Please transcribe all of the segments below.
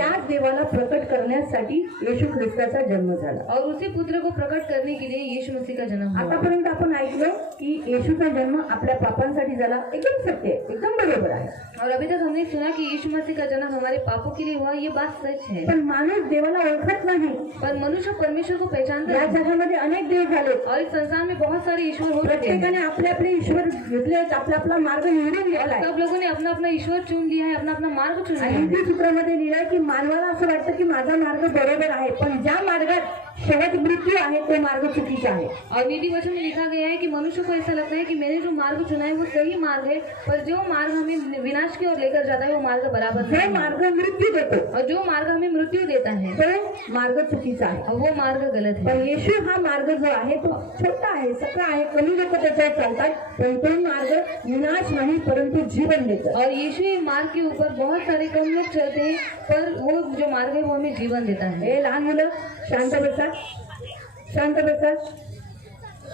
त्याच देवाला प्रकट करण्यासाठी येशू ख्रिस्ताचा जन्म झाला और उसी पुत्र को प्रकट करने के लिए यीशु मसीह का जन्म हुआ। आतापर्यंत आपण ऐकलं की येशूचा जन्म आपल्या पापांसाठी झाला, एकदम सत्य आहे, एकदम बरोबर आहे। और अभी तक हमने सुना कि यीशु मसीह का जन्म हमारे पापों के लिए हुआ, ये बात सच है। पण माणूस देवाला ओळखत नाही। पर मनुष्य परमेश्वर को पहचानता या है। जगामध्ये अनेक देव झाले और इस संसार में बहुत सारे ईश्वर हो चुके हैं। प्रत्येकाने आपले आपले ईश्वर घेतले, आपला आपला मार्ग निवडून घेतलाय। सब लोगों ने अपना अपना ईश्वर चुन लिया है, अपना अपना मार्ग चुन लिया है। हिंदी सूत्रामध्ये लिहिलंय की मानवाला असं वाटतं की माझा मार्ग बरोबर आहे, पण ज्या मार्गात शेवट मृत्यू आहे तो मार्ग चुकीचा आहे। और नीति वचन में लिखा गया है कि मनुष्य को ऐसा लगता है कि मैंने जो मार्ग चुना है वो सही मार्ग है, पर जो मार्ग हमें विनाश की ओर लेकर जाता है वो मार्ग बराबर जो नहीं है। मार्ग मृत्यू देतो और जो मार्ग हमें मृत्यू देता है तो मार्ग चुकीचा आहे। और वो मार्ग गलत है। पण येशू हा मार्ग जो आहे तो छोटा आहे, सकळा आहे, कमी लोक त्याच्यावर चालतात, पण तो मार्ग विनाश नाही परंतु जीवन देतो। और यीशु ये मार्ग के ऊपर बहुत सारे कम लोग चलते हैं, पर वो जो मार्ग है वो हमें जीवन देता है। हे लहान मुलं शांत बसा, शांत बसा,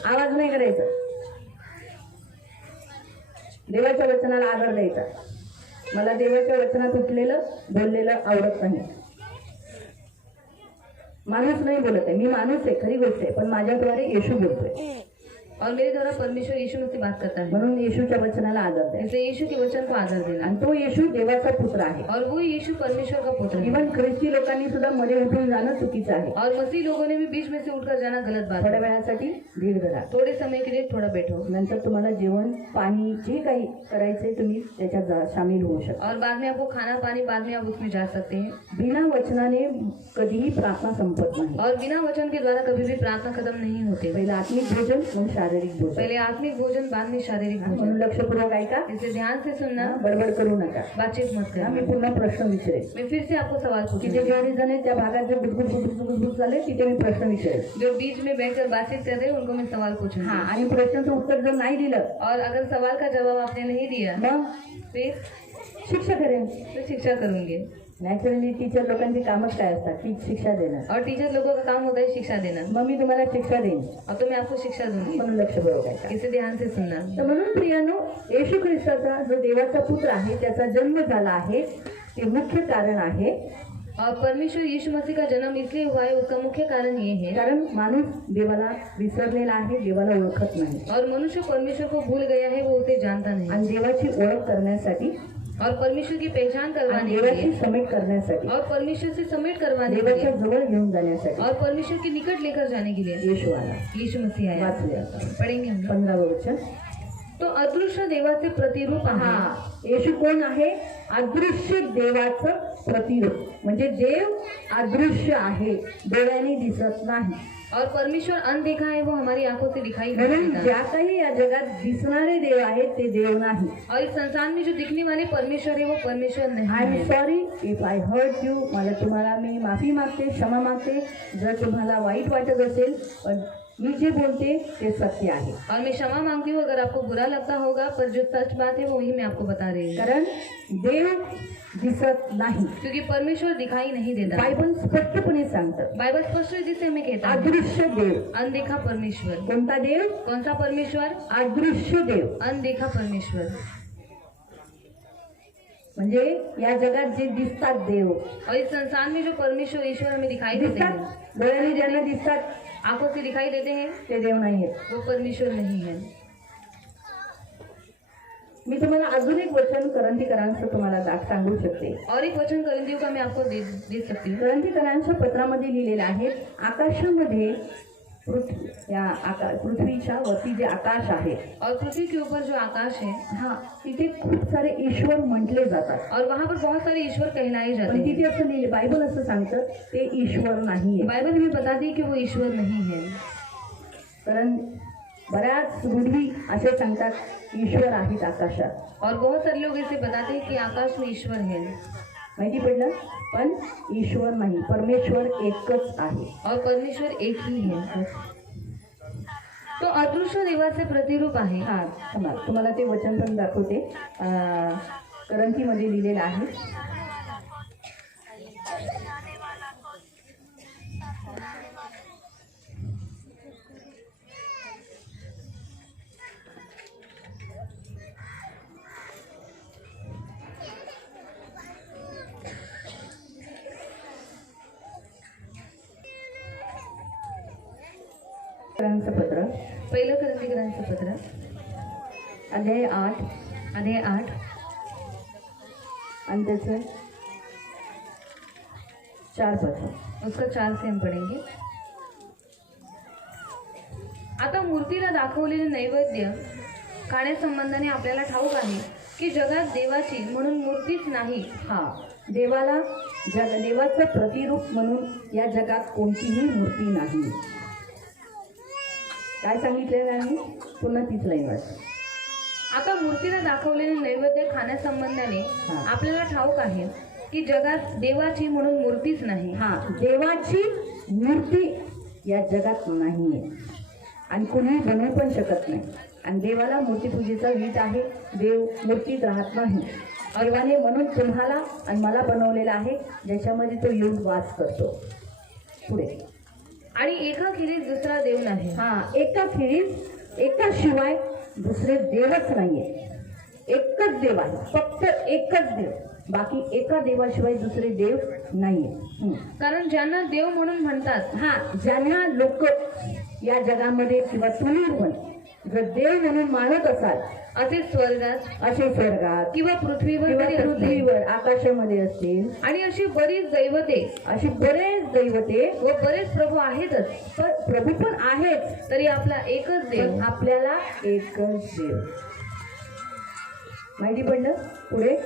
आवाज नाही करायचा, देवाच्या वचनाला आदर द्यायचा। मला देवाच्या वचनात उठलेलं बोललेलं आवडत नाही। माणूस नाही बोलत आहे, मी माणूस आहे, खरी गोष्ट आहे, पण माझ्याद्वारे येशू बोलतोय और मेरे द्वारा परमेश्वर यीशु मसीह बात करता है, म्हणून येशूच्या वचनाला आदर द्या। इसलिए यीशु के वचन को आदर देना। आणि तो येशू देवाचा पुत्र आहे। और वो यीशु परमेश्वर का पुत्र है। इवन ख्रिस्ती लोकांनी सुद्धा मध्ये उठून जाणं चुकीचं आहे। और मसीह लोगों ने भी बीच में से उठकर जाना गलत बात थोड्या है। वेळासाठी धीर धरा, थोड़े समय के लिए थोड़ा बैठो, नंतर तुम्हाला जेवण पाणी जे काही करायचंय तुम्ही त्याच्यात शामिल होऊ शकता। और बाद में आपको खाना पानी बाद में आप उसमें जा सकते हैं। बिना वचनाने कधीही प्रार्थना संपत नाही। और बिना वचन के द्वारा कभी भी प्रार्थना खत्म नहीं होते। पहिले आत्मिक भोजन मग शारीरिक भोजन। पहले आत्मिक भोजन बाद में शारीरिक म्हणून भोजन। लक्षपूर्वक ऐका, इसे ध्यान से सुनना, बडबड करू नका। बातचीत मत मी करना। पुन्हा प्रश्न विचारेल, मैं फिर से आपको सवाल तिथे पूछूंगी। जेवढे जण आहेत त्या भागात जर बुडबुड बुडबुड बुडबुड झाले तिथे मी प्रश्न विचारेल। जो बीच में बैठकर बातचीत कर रहे हैं उनको मैं सवाल पूछूंगी। हा, आणि प्रश्नाचं उत्तर जर नाही दिलं और अगर सवाल का जवाब आपने नहीं दिया मग फिर शिक्षा करेन। तो शिक्षा करूंगी। नॅचरली टीचर लोकांची कामच काय असतात, ती शिक्षा देणं। और टीचर लोगों का काम होता है शिक्षा देना। मग मी तुम्हाला शिक्षा देईन, और तो मैं आपको शिक्षा दूंगी। म्हणून लक्षपूर्वक ऐका। इसे ध्यान से सुनना। तर म्हणून प्रियानो, येशू ख्रिस्ताचा जो देवाचा पुत्र आहे त्याचा जन्म झाला आहे, ते मुख्य कारण आहे। और परमेश्वर यीशु मसीह का जन्म इसलिए हुआ है, उसका मुख्य कारण ये है कारण माणूस देवाला विसरलेला आहे, देवाला ओळखत नाही। और मनुष्य परमेश्वर को भूल गया है, वो उसे जानता नहीं। आणि देवाची ओळख करण्यासाठी और परमेश्वर की पहचान आणि करवाने के देवाची लिए समेट करण्यासाठी, और परमेश्वर से समेट करवाने के देवाच्या लिए जवळ घेऊन जाण्यासाठी और परमेश्वर के निकट लेकर जाने के लिए येशू आला। यीशु मसीह आया। वाचूया आता पढ़ेंगे हम लोग। 15वे वचन। तो अदृश्य देवाचे प्रतिरूप आहे। हा, येशू कोण आहे? अदृश्य देवाचं प्रतिरूप, म्हणजे देव अदृश्य आहे, डोळ्याने दिसत नाही। और परमेश्वर अनदेखा है, वो हमारी आंखों से दिखाई नहीं म्हणून देता। ज्या काही या जगात दिसणारे देव आहेत ते देव नाही। और इस संसार में जो दिखने वाले परमेश्वर है वो परमेश्वर नहीं आय एम है। Sorry if I hurt you, मला तुम्हाला मी माफी मागते, क्षमा मागते जर तुम्हाला वाईट वाटत असेल, पण मी जे बोलते ते सत्य आहे। और मैं क्षमा मांगती हूँ अगर आपको बुरा लगता होगा, पर जो सच बात है वो वही मैं आपको बता रही हूँ। कारण देव दिसत नाही, क्योंकि परमेश्वर दिखाई नहीं देता। बायबल स्पष्टपणे सांगतं बाइबल स्पष्ट रीति से हमें कहता है अदृश्य देव। अनदेखा परमेश्वर। कोणता देव? कौन सा परमेश्वर? अदृश्य देव। अनदेखा परमेश्वर। म्हणजे या जगात जे दिसतात देव, और इस संसार में जो परमेश्वर ईश्वर हमें दिखाई देते हैं, दिसतात डोळ्याने ज्यांना दिसतात आंखों से दिखाई देते हैं, ते देव नाही आहेत। वो परमेश्वर नहीं है। मी तुम्हाला अजून एक वचन करंथीकरांचं तुम्हाला सांगू शकते। और एक वचन करंथियों का मैं आपको दे सकती हूँ। करंथीकरांच्या पत्रामध्ये लिहिलेलं आहे, आकाशामध्ये पृथ्वीच्या वरती जे आकाश आहे, और पृथ्वी के ऊपर जो आकाश है, हा, तिथे खूप सारे ईश्वर म्हटले जातात। और वहाँ पर बहुत सारे ईश्वर कहलाए जाते पण हैं। तिथे असं लिहिले, बायबल असं सांगतं ते ईश्वर नाहीये। बाइबल हमें बताती है कि वो ईश्वर नहीं है। कारण बऱ्याच रूढी असे सांगतात ईश्वर आहेत आकाशात। और बहुत सारे लोग इसे बताते हैं कि आकाश में ईश्वर है, माहिती पडलं? पण ईश्वर नाही, परमेश्वर एकच आहे। और परमेश्वर एक ही है। तो अदृश्य देवाचे प्रतिरूप आहे। हा, तुम्हाला ते वचन पण दाखवते, करंथीमध्ये लिहिलेलं आहे। पत्र पहिलं करंदीकरांचं पत्र अध्याय 8 अध्याय 8 आणि त्याचे 4 पद. उसका 4 से हम पढ़ेंगे. आता मूर्तीला दाखवलेले नैवेद्य खाण्यासंबंधाने आपल्याला ठाऊक आहे की जगात देवाची म्हणून मूर्तीच नाही. देवाला देवाचं प्रतिरूप म्हणून या जगात कोणतीही मूर्ती नाही. काय सांगितलेलं आहे? पुन्हा तीच लाईन वाच. आता मूर्तीला दाखवलेले नैवेद्य खाण्यासंबंधाने आपल्याला ठाऊक आहे की जगात देवाची म्हणून मूर्तीच नाही. देवाची मूर्ती या जगात नाहीये आणि कोणी बनवू पण शकत नाही. आणि देवाला मूर्तीपूजेचा रीत आहे. देव मूर्तीत राहत नाही. देवाने म्हणून तुम्हाला आणि मला बनवलेला आहे, ज्याच्यामध्ये तो येऊन वास करतो. पुढे. आणि एकाखेरीज दुसरा देव नाही. एकाखेरीज एकाशिवाय दुसरे देवच नाहीये. एकच देव आहे, फक्त एकच देव. बाकी एका देवाशिवाय दुसरे देव नाहीये. कारण ज्यांना देव म्हणून म्हणतात, ज्यांना लोक या जगामध्ये किंवा तुम्ही पण जर देव म्हणून मानत असाल, असे स्वर्गात किंवा पृथ्वीवर आकाशामध्ये असतील, आणि अशी बरीच दैवते व बरेच प्रभू आहेतच. पण प्रभू पण आहेच, तरी आपला एकच देव, आपल्याला एकच देव माहिती पडलं. पुढे.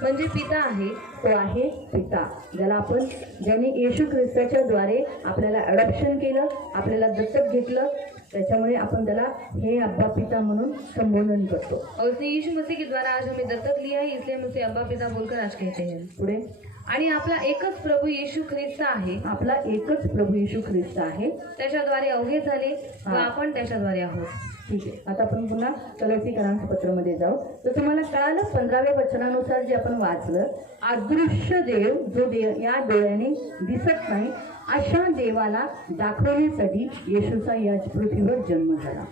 म्हणजे पिता आहे. तो आहे पिता, ज्याने येशू ख्रिस्ताच्या द्वारे आपल्याला अडॉप्शन केलं, आपल्याला दत्तक घेतलं. त्याच्यामुळे आपण त्याला हे अब्बा पिता म्हणून संबोधन करतो. और इसलिए यीशु मसीह के द्वारा आज हमें दत्तक लिया है, इसलिए हम उसे अब्बा पिता बोलकर आज कहते हैं. पुढे. आणि आपला एकच प्रभू येशू ख्रिस्त आहे. आपला एकच प्रभू येशू ख्रिस्त आहे. त्याच्याद्वारे अवघे झाले व आपण त्याच्याद्वारे आहोत. ठीक आहे. आता आपण पुन्हा कलसीकरांच्या पत्रामध्ये जाऊ. तर तुम्हाला कळालं 15व्या वचनानुसार जे आपण वाचलं, अदृश्य देव जो या डोळ्याने दिसत नाही, अशा देवाला दाखवण्यासाठी येशूचा या पृथ्वीवर जन्म झाला.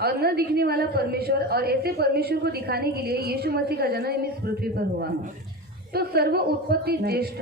और न दिखने वाला परमेश्वर और ऐसे परमेश्वर को दिखाने के लिए यीशु मसीह का जन्म इस पृथ्वी पर हुआ. तो सर्व उत्पत्ति ज्येष्ठ,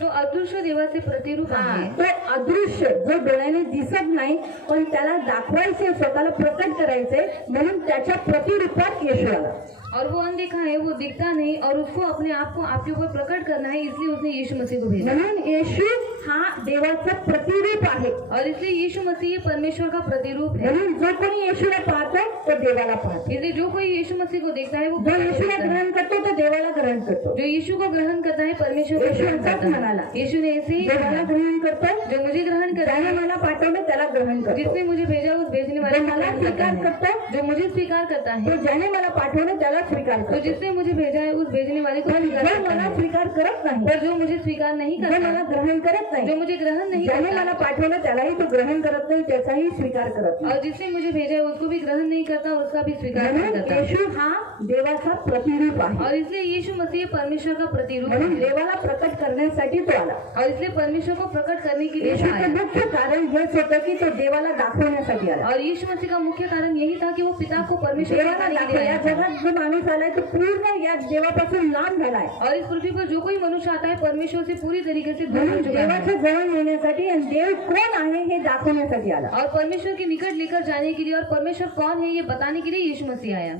तो अदृश्य देवाचे प्रतिरूप आहे. तो अदृश्य जो डोळ्याने दिसत नाही, पण त्याला दाखवायचे, स्वतःला प्रकट करायचे, म्हणून त्याच्या प्रतिरूपात येशू आला. और वो अनदेखा है, वो दिखता नहीं, और उसको अपने आप को आपके ऊपर प्रकट करना है, इसलिए उसने यीशु मसीह को भेजा. म्हणून येशू हा देवाचा प्रतिरूप आहे. और इसलिए यीशु मसीह परमेश्वर का प्रतिरूप है. म्हणून जो कोणी येशूला पाहतो तो देवाला पाहतो. इसलिए जो कोई यीशु मसीह को देखता है वो जो येशूला ग्रहण करतो तो देवाला ग्रहण करतो. जो यीशु को ग्रहण करता है परमेश्वर को ग्रहण करता है. यीशु ने ऐसे ही देवाला ग्रहण करतो. जो मुझे ग्रहण करता है, ज्याने मला पाठवलं त्याला ग्रहण करतो. जिसने मुझे भेजा उस भेजने वाले जो मला स्वीकार करतो, जो मुझे स्वीकार करता है, तो ज्याने मला पाठवलं त्याला स्वीकार तो करतो. जिसने मुझे भेजा है उस भेजने वाले को स्वीकार जो करता मला है. स्वीकार करत नाही, पर जो मुझे स्वीकार नहीं जो करता, मला ग्रहण करत नाही, जो मुझे ग्रहण नहीं ज्याने करता, मला पाठवलं त्यालाही तो ग्रहण करत नाही, त्याचाही स्वीकार करत नाही. और जिसने मुझे भेजा है उसको भी ग्रहण नहीं करता, उसका भी स्वीकार नहीं म्हणून करता. येशू हा देवाचा प्रतिरूप आहे. और इसलिए यीशु मसीह परमेश्वर का प्रतिरूप म्हणून है. देवाला प्रकट करण्यासाठी तो आला. और इसलिए परमेश्वर को प्रकट करने के लिए येशूचं आया. मुख्य कारण हेच होतं की तो देवाला दाखवण्यासाठी आला. और यीशु मसीह का मुख्य कारण यही था कि वो पिता को परमेश्वर देवाला दिखाने के दाखव. लिए या आया था. जगात जो माणूस आलाय तो पूर्ण या देवापासून लांब झालाय. और इस पृथ्वी पर जो कोई मनुष्य आता है परमेश्वर से पूरी तरीके से दूर हो म्हणून चुका है. देवाच्या जवळ येण्यासाठी आणि देव कोण आहे हे दाखवण्यासाठी आला. और परमेश्वर के निकट लेकर जाने के लिए और परमेश्वर कौन है ये बताने के लिए यीशु मसीह आया.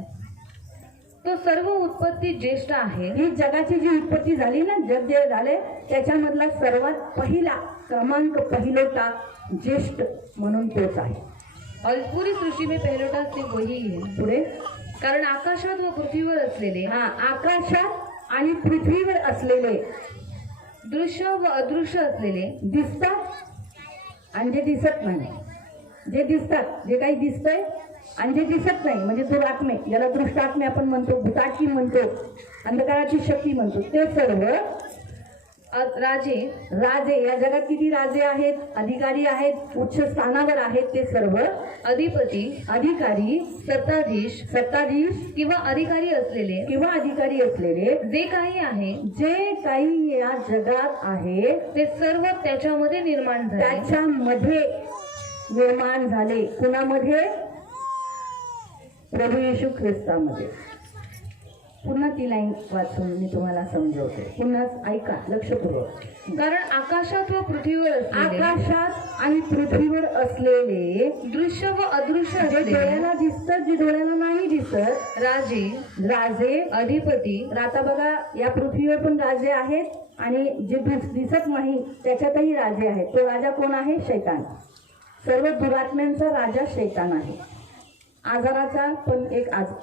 तो सर्व उत्पत्ती ज्येष्ठ आहे. ही जगाची जी उत्पत्ती झाली ना, जग जे झाले त्याच्यामधला सर्वात पहिला क्रमांक, पहिलोटा, ज्येष्ठ म्हणून तोच आहे. और इस पूरी सृष्टि में पहलोटा सिर्फ वही है. पुढे. कारण आकाशात व पृथ्वीवर असलेले, आकाशात आणि पृथ्वीवर असलेले, दृश्य व अदृश्य असलेले, दिसतात आणि जे दिसत नाही, जे दिसतात, जे काही दिसतंय आणि जे दिसत नाही, म्हणजे दुरात्मे, ज्याला दृष्टात्मे आपण म्हणतो, भूतात्मी म्हणतो, अंधकाराची शक्ती म्हणतो, ते सर्व राजे या जगात किती राजे आहेत, अधिकारी आहेत, उच्च स्थानावर आहेत, ते सर्व अधिपती, अधिकारी, सत्ताधीश किंवा अधिकारी असलेले, जे काही या जगात आहे ते सर्व त्याच्यामध्ये निर्माण पुन्हा ती लाईन वाचून मी तुम्हाला समजवते. पुन्हा ऐका लक्षपूर्वक. कारण आकाशात व पृथ्वीवर असलेले आकाशात आणि पृथ्वीवर असलेले दृश्य व अदृश्य जे असलेले डोळ्याला दिसतं जे डोळ्याला नाही दिसत राजे राजे अधिपती आता बघा या पृथ्वीवर पण राजे आहेत आणि जे दिसत नाही त्याच्यातही राजे आहेत. तो राजा कोण आहे? शैतान. सर्व दुरात्म्यांचा राजा शैतान आहे. आजाराचा पण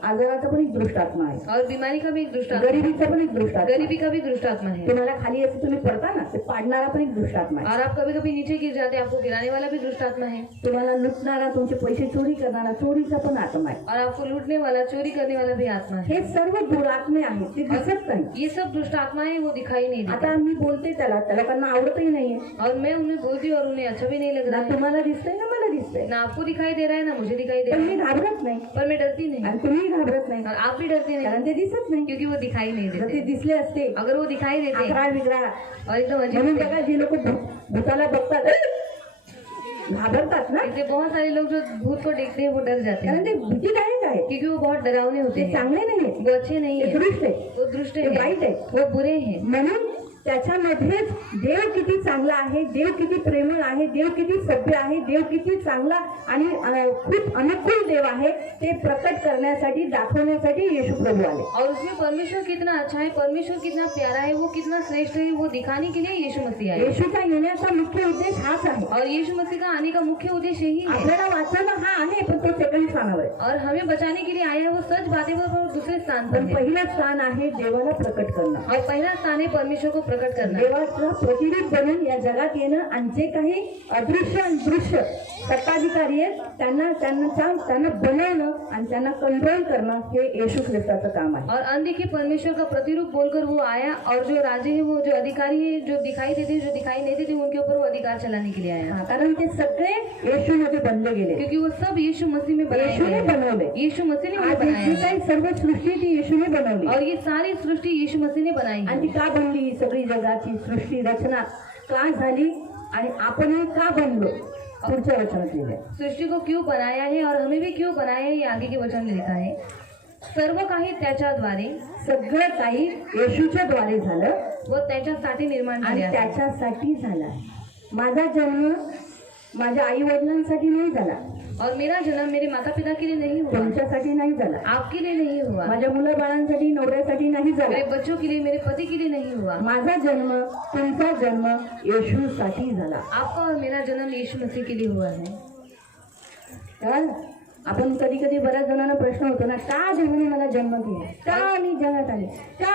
आजाराचा पण एक दृष्टात्मा आहे. और बीमारी का भी एक दृष्टात्मा, गरिबीचा पण एक दृष्टात्मा. गरीबी का भी दृष्टात्मा है. तुम्हाला खाली असं तुम्ही पडता ना ते पाडणारा पण एक दृष्टात्मा आहे. और आप कभी कभी नीचे गिर जाते हैं, आपको गिराने वाला भी दृष्टात्मा है. तुम्हाला लुटणारा तुमचे पैसे चोरी करणारा चोरीचा पण आत्मा आहे. और आपको लूटने वाला चोरी करने वाला भी आत्मा है. हे सर्व दुरात्मे आहेत ते दिसत नाही. ये सब दुष्टात्मा है, वो दिखाई नहीं देता. आता मी बोलते त्याला त्यांना आवडतही नाहीये. और मैं उन्हें बोलती हूँ और उन्हें अच्छा भी नहीं लग रहा ना है. तुम्हाला दिसतंय ना मला दिसतंय. ना आपको दिखाई दे रहा है ना मुझे दिखाई दे पण रहा मी है. घाबरत नाही पर मैं डरती नहीं आणि तुम्ही घाबरत नाही और आप भी डरते नहीं, कारण ते दिसत नाही. क्योंकि वो दिखाई नहीं जर ते देते. दिसले असते अगर वो दिखाई देते अकरा विकरा और एकदम अजीब म्हणून से- बघा जे लोक भूताला बघतात घाबरतात ना इसलिए बहुत सारे लोग जो भूत को देखते हैं वो डर जाते कारण हैं, ते भीतीदायक आहेत. क्योंकि वो बहुत डरावने होते ते हैं. चांगले नाही आहेत. वो अच्छे नहीं ते है, दुष्ट आहेत. वो दुष्ट ते वाईट है, आहेत. वो बुरे हैं. म्हणून त्याच्यामध्येच देव किती चांगला आहे, देव किती प्रेमळ आहे, देव किती सभ्य आहे, देव किती चांगला आणि खूप अनुकूल देव आहे ते प्रकट करण्यासाठी दाखवण्यासाठी येशू प्रभू आले. और उसमें परमेश्वर कितना अच्छा है, परमेश्वर कितना प्यारा है, वो कितना श्रेष्ठ है, वो दिखाने के लिए यीशु मसीह आए. येशूचा येण्याचा मुख्य उद्देश हाच आहे. और यीशु मसीह का आने का मुख्य उद्देश्य यही है. आपल्याला वाचवणं हा आहे पण तो सेकंड स्थानावर आहे. और हमें बचाने के लिए आया है, वो सच बातें पर वो दूसरे स्थान पर पण है. पहिलं स्थान आहे देवाला प्रकट करणं. और पहला स्थान है परमेश्वर को प्रकट करना. देवाचं प्रतिरूप बनून या जगात येणं आणि जे काही अदृश्य आणि दृश्य सत्ताधिकारी आहेत त्यांना बनवणं आणि त्यांना कंट्रोल करणं हे येशू ख्रिस्ताचं काम आहे. और अनदेखे परमेश्वर का प्रतिरूप बोलकर वो आया और जो राजे हैं, वो जो अधिकारी है, जो दिखाई देते जो दिखाई नहीं देते उनके ऊपर वो अधिकार चलाने के लिए आया. हा, कारण ते सगळे येशूमध्ये बनले गेले. क्योंकि वो सब यीशु मसीह में बनाए येशूने गए हैं. बनवले. यीशु मसीह ने उन्हें आज जी बनाया काही है. सर्व सृष्टी ती येशूने बनवली और ये सारी सृष्टि यीशु मसीह ने बनाई आणि ती है. का बनली ही सगळी जगाची सृष्टी रचना का झाली आणि आपणही का बनलो पुढच्या वचनात लिहिलंय. सृष्टि को क्यों बनाया है और हमें भी क्यों बनाया है, ये आगे के वचन में लिखा है. सर्व काही त्याच्याद्वारे सगळं काही येशूच्या द्वारे झालं व त्याच्यासाठी निर्माण आणि झाले आहे. त्याच्यासाठी झाला. माझा जन्म माझ्या आई वडिलांसाठी नाही झाला, और मेरा जन्म मेरे माता पिता के लिए नहीं हुआ, तुमच्यासाठी नाही झाला, आपके लिए नहीं हुआ, माझ्या मुलं बाळांसाठी नवऱ्यासाठी नाही झाला. मेरे बच्चों के लिए, मेरे पति के लिए नहीं हुआ. माझा जन्म तुमचा जन्म येशूसाठी झाला. आपका और मेरा जन्म यीशु मसीह के लिए हुआ है. कळलं? आपण कधी कधी बऱ्याच जणांना प्रश्न होतो ना, का देवाने मला जन्म दिला, का मी जगात आले, का?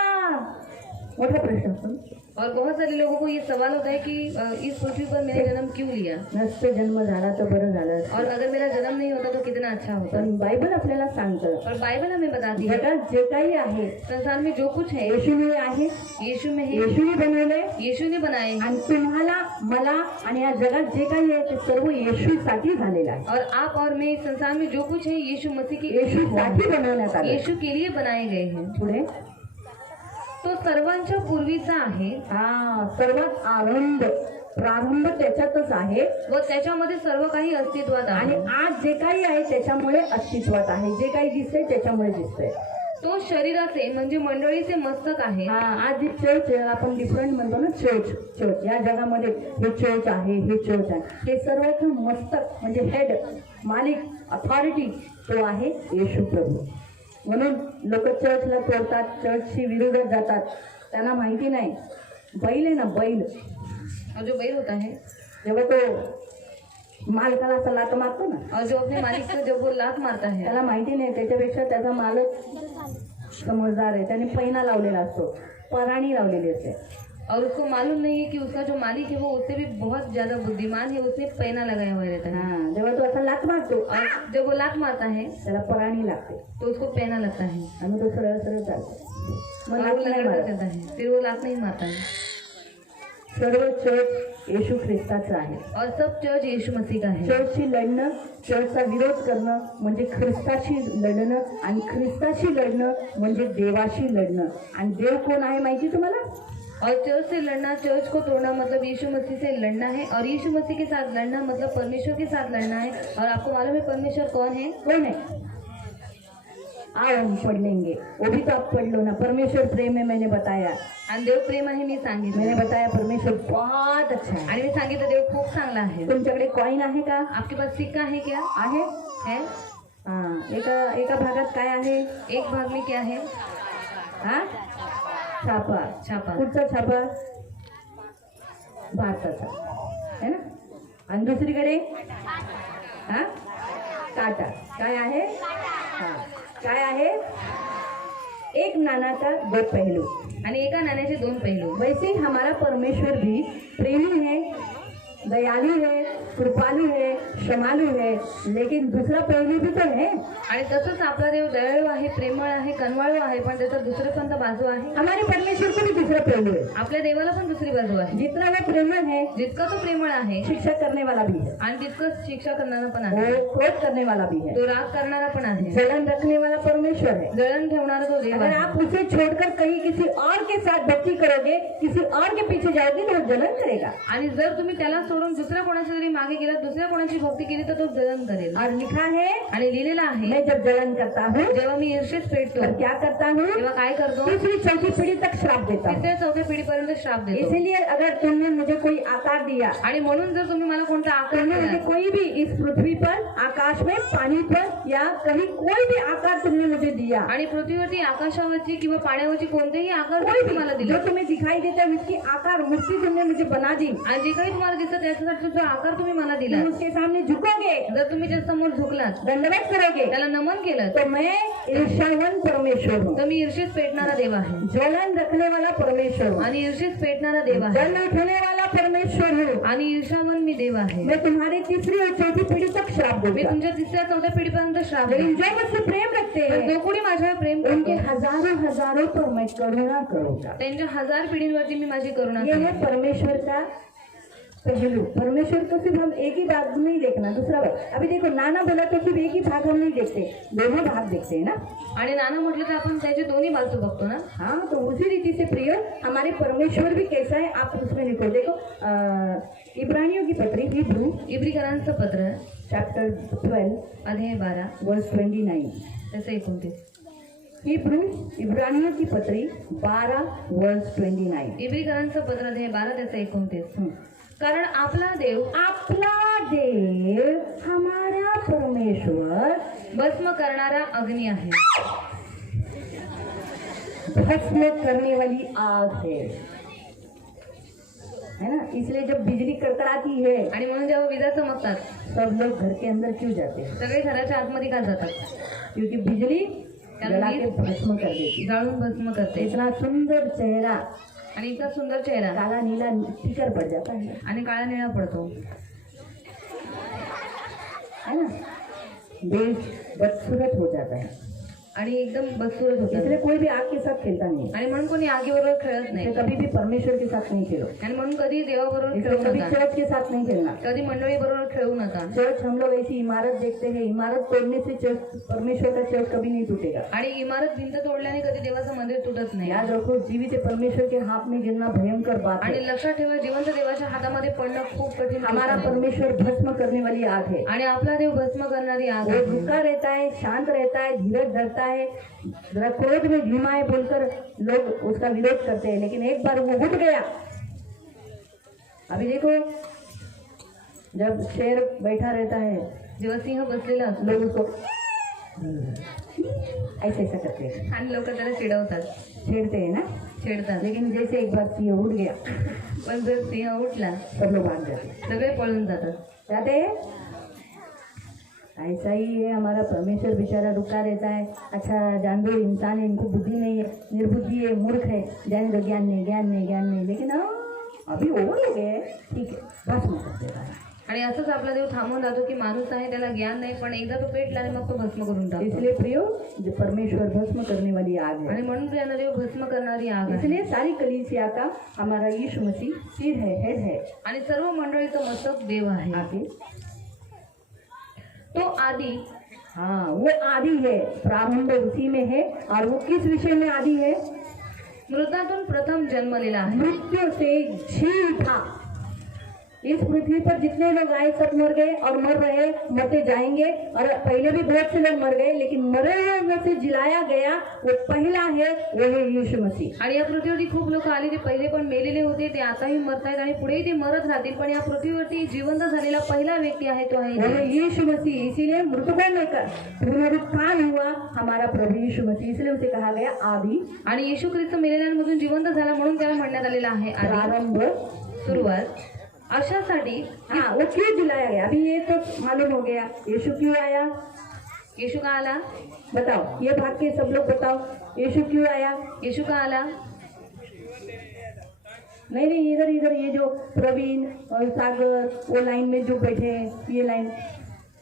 मोठा प्रश्न असतो. और बहुत सारे लोगों को ये सवाल होता है कि इस पृथ्वी पर मैंने जन्म क्यों लिया, नसतं जन्म झाला तर बरं झालं असतं. और अगर मेरा जन्म नहीं होता तो कितना अच्छा होता. पण बायबल आपल्याला सांगतं और बाइबल हमें बताती है जगात जे काही आहे संसार में जो कुछ है येशूने आहे, यीशु में है, येशूने बनवलंय यीशु ने बनाए हैं. आणि तुम्हाला मला आणि या जगात जे काही आहे ते सर्व येशूसाठी झालेलं आहे. और आप और मैं इस संसार में जो कुछ है यीशु मसीह के येशूसाठी बनवण्यात आलं. यीशु के लिए बनाए गए हैं. पुढे तो सर्वांच्या पूर्वीचा आहे सर्वात प्रारंभ त्याच्यातच आहे व त्याच्यामध्ये सर्व काही अस्तित्वात आणि आहे. आज जे काही आहे त्याच्यामुळे अस्तित्वात आहे. जे काही दिसतंय त्याच्यामुळे दिसतंय. तो शरीराचे म्हणजे मंडळीचे मस्तक आहे. आज जे चर्च आपण डिफरंट म्हणतो ना, चर्च या जगामध्ये हे चर्च आहे, हे चर्च आहे, हे सर्वांचं मस्तक म्हणजे हेड, मालिक, अथॉरिटी तो आहे येशू प्रभू. म्हणून लोक चर्चला तोडतात, चर्चशी विरोधात जातात. त्यांना माहिती नाही बैल आहे ना, बैल और जो बैल होता है जेव्हा तो मालकाला असा लात मारतो ना, और जो अपने मालिक से जब वो लात मारता है, त्याला माहिती नाही त्याच्यापेक्षा त्याचा मालक समजदार आहे. त्याने पैना लावलेला असतो, पराणी लावलेली असते. और उसको मालूम नहीं है कि उसका जो मालिक है वो उससे भी बहुत ज्यादा बुद्धिमान है, उसने पैना लगाया हुआ रहता है. जेव्हा तो असा लात मारतो और जब वो लात मारता है त्याला पराणी लागते तो उसको पैना लगता है आणि तो सरळ सरळ चालतो. मग और लात वो नाही लगड़ता मारत. चलता है, फिर वो लात नहीं मारता है. सर्व चर्च येशू ख्रिस्ताचं आहे. और सब चर्च यीशु मसीह का है. चर्चशी लढणं, चर्चचा विरोध करणं म्हणजे ख्रिस्ताशी लढणं, आणि ख्रिस्ताशी लढणं म्हणजे देवाशी लढणं. आणि देव कोण आहे माहिती तुम्हाला? और चर्च से लड़ना, चर्च को तोड़ना मतलब यीशु मसीह से लड़ना है, और यीशु मसीह के साथ लड़ना मतलब परमेश्वर के साथ लड़ना है. और आपको मालूम है परमेश्वर कौन है? कोण आहे? आओ हम पढ़ लेंगे, वो भी तो आप पढ़ लो ना। परमेश्वर प्रेम है, मैंने बताया, आणि देव प्रेम आहे मी सांगितलं, मैंने बताया परमेश्वर बहुत अच्छा है। आणि मी सांगितलं देव खूप चांगला आहे। तुमच्याकडे कॉइन आहे का? आपके पास सिक्का है क्या? आहे। है। हा, एका भागात काय आहे? एक भाग में क्या है? हा, छापा। छापा। कुठचा छापा? भारताचा है ना। आणि दुसरीकडे हा, काटा। काय आहे? हा, काय आहे? एक नाना का दो पहलू। आणि एका नाण्याचे दोन पैलू। वैसे ही हमारा परमेश्वर भी प्रेमी है, दयालु है, कृपालु है, क्षमालु है, लेकिन दूसरा पहलू भी तो है। आणि तसंच आपला देव दयाळू आहे, प्रेमळ आहे, कनवाळू आहे, पण त्याचा दुसरी पण बाजू आहे। हमारे परमेश्वर को भी दूसरा पहलू है। आपल्या देवाला पण दुसरी बाजू आहे। जितना वो प्रेमळ है, जितका तो प्रेमळ आहे, शिक्षा करने वाला भी है, आणि तितकंच शिक्षा करणारा पण आहे, वो क्रोध करने वाला भी है, तो राग करणारा पण आहे, जलन रखने वाला परमेश्वर है। जळण ठेवणारा तो देव अगर आहे। आप उसे छोड़कर कहीं किसी और के साथ भक्ति करोगे, किसी और के पीछे जाओगे, तो वो जलन करेगा। आणि जर तुम्ही त्याला सोडून दुसऱ्या कोणाच्या जरी मागे गेला, दुसऱ्या कोणाची भक्ती केली तर तो जलन करेल। और लिखा है, आणि लिहिलेलं आहे, मैं जब जलन करता हूँ, जेव्हा मी ईर्ष्येत पेटतो तो क्या करता हूँ? तेव्हा काय करतो? तीसरी चौथी पीढ़ी तक श्राप देता हूँ। तिसऱ्या चौथ्या पिढीपर्यंत श्राप देतो। इसीलिए अगर तुमने मुझे कोई आकार दिया, आणि म्हणून जर तुम्ही मला कोणता आकार तुमने मुझे दिला, कोई भी इस पृथ्वी पर, आकाश में, पानी पर या कहीं कोई भी आकार तुमने मुझे दिया, आणि पृथ्वीवरती, आकाशावरची किंवा पाण्यावरची कोणतेही आकार कोई जर तुम्हाला भी दिला, जो तुम्हें दिखाई देता है उसकी आकार मूर्ति तुमने मुझे बना दी, आणि जे काही तुम्हाला दिसतं त्याच्यासाठी जो आकार तुम्ही मला दिला, तुम उसके सामने झुकोगे, जर तुम्ही त्या समोर झुकलात, दंडवत करोगे, त्याला नमन केलं, तो मैं ईर्ष्यावन परमेश्वर हूँ, तर मी ईर्षेत पेटणारा देव आहे। जलन रखने वाला परमेश्वर हूँ, आणि ईर्षेत पेटणारा देव आहे, दंड उठने वाला परमेश्वर हूँ। आणि ईर्षावन मी देव आहे। मैं तुम्हारी तीसरी और चौथी पीढ़ी तक श्राप मी दूंगा, तुमच्या तिसऱ्या चौथ्या पिढीपर्यंत श्राप लेकिन देईन। जो मुझसे प्रेम रखते पण हैं जो कोणी माझ्यावर प्रेम उनके करतो, हजारों हजारों पर मैं करुणा करूंगा। त्यांच्या 1000 पिढींवरती मी माझी करुणा ये करेन। है परमेश्वर का पहलू। परमेश्वर को सिर्फ हम एक ही भाग नहीं देखना, दूसरा भाग। अभी देखो, नाना बोला तो सिर्फ एक ही भाग हम नहीं देखते, दोनों भाग देखते हैं ना। आणि नाना म्हटलं तर आपण त्याचे दोन्ही बाजू बघतो ना। हाँ, तो उसी रीति से प्रिय हमारे परमेश्वर भी कैसा है, आप उसमें लिखो। देखो, इब्रानियों की पत्री, हिब्रू इब्रीकरांचं पत्र चैप्टर 12 अध्याय 12 वर्स 29। त्याचं 29। हिब्रू इब्रानियों की पत्री 12 वर्स 29। इब्रीकरांचं पत्र अध्याय 12 त्याचं 29। हम्म। कारण आपला देव हमारा परमेश्वर भस्म करणारा अग्नी आहे, भस्म करने वाली आग है ना। इसलिए जब बिजली कड़कड़ाती है, आणि म्हणून जेव्हा विजा चमकतात, सब लोग घर के अंदर क्यों जाते हैं? सगळे घराच्या आतमध्ये का जातात? क्योंकि बिजली जला के भस्म कर देती है। जाळून भस्म करते, इतना सुंदर चेहरा आणि इतका सुंदर चेहरा काला नीला टिकर पड़ जाता है आणि काळा निळा पडतो, है ना। देश बदसूरत हो जाता है, आणि एकदम बदसूरत होतात। इसलिए कोई भी आग के साथ खेलता नहीं है। आणि म्हणून कोणी आगीबरोबर खेळत नाही, इसलिए कभी भी परमेश्वर के साथ नहीं खेलो, आणि म्हणून कधी देवाबरोबर इसलिए खेळू कभी नका, चर्च के साथ नहीं खेलना। कधी मंडळी बरोबर खेळू नका। चर्च हम लोग ऐसी इमारत देखते हैं, इमारत तोड़ने से चर्च, परमेश्वर का चर्च कभी नहीं टूटेगा। आणि इमारत भिंत तोडल्याने कधी देवाचं मंदिर तुटत नाही। याद रखो, जीवित परमेश्वर के हाथ में गिरना भयंकर बात आणि है। लक्षात ठेवा, जिवंत देवाच्या हातामध्ये पडणं खूप कठीण हमारा गोष्ट आहे। परमेश्वर भस्म करने वाली आग है। आणि आपला देव भस्म करणारी आग वो आहे। रुका रहता है, शांत रहता है, धीरज धरता है, जरा क्रोध में धीमा है बोलकर लोग उसका विरोध करते हैं, लेकिन एक बार वो उठ गया। अभी देखो, जब शेर बैठा रहता है, जेव्हा सिंह बसलेला असतो लोग उसको ऐसे ऐसा करते हैं, आणि लोक त्याला चिडवतात, छेड़ते हैं ना। छेडतात। लेकिन जैसे एक बार सिंह उठ गया, पण जर सिंह उठला, सब लोग भाग जाते हैं। सगळे पळून जातात। जाते हैं। ऐसा ही है, हमारा परमेश्वर बेचारा रुका रहता है। अच्छा, जान दो, इंसान है, इनको बुद्धि नहीं है, निर्बुद्धि है, मूर्ख है, जान दो, ज्ञान नहीं, ज्ञान नहीं, ज्ञान नहीं। लेकिन अभी वो लोग है, ठीक है, भस्म कर देता है। आणि असंच आपला देव थांबून जातो की माणूस आहे, त्याला ज्ञान नाही, पण एकदा तो पेटला आणि मग तो भस्म करून टाकतो। इसलिए प्रियो, जो परमेश्वर भस्म करने वाली आग है, आणि म्हणून प्रियानं देव भस्म करणारी आग आहे। इसलिए सारी कलीसिया का हमारा यीशु मसीह सिर है, हेड है। आणि सर्व मंडळीचं मस्तक देव आहे। आगे, तो आदि, हाँ, वो आदि है, प्रारंभ उसी में है। और वो किस विषय में आदि है? मृतातून प्रथम जन्मलेला आहे, मृत्यु से जी उठा। इस पृथ्वी पर जितने लोग आए सब मर गए और मर रहे, मरते जाएंगे। और पहले भी बहुत से लोग मर गए, लेकिन मरे हुए में से जिलाया गया वो पहला है, वो है यीशु मसीह। आणि या पृथ्वीवरती खूप लोक आले, ते पहिले पण मेलेले होते, ते आताही मरतायत आणि पुढेही ते मरत राहतील, पण या पृथ्वीवरती जिवंत झालेला पहिला व्यक्ती आहे तो आहे वो है यीशु मसीह। इसीलिए मृतकों में पुनरुत्थान हुआ हमारा प्रभु यीशु मसीह, इसलिए उसे कहा गया आदि, आणि येशू ख्रिस्त मेलेल्यांमधून जिवंत झाला म्हणून त्याला म्हणण्यात आलेलं आहे आदी, प्रारंभ, सुरुवात। अशासाठी हाँ वो क्यों जिलाया गया, अभी ये तो मालूम हो गया। यीशु क्यों आया, येशू का आला, बताओ, ये भाग के सब लोग बताओ, यीशु क्यों आया। येशू का आला। नहीं, इधर इधर ये जो प्रवीण और सागर वो लाइन में जो बैठे हैं, ये लाइन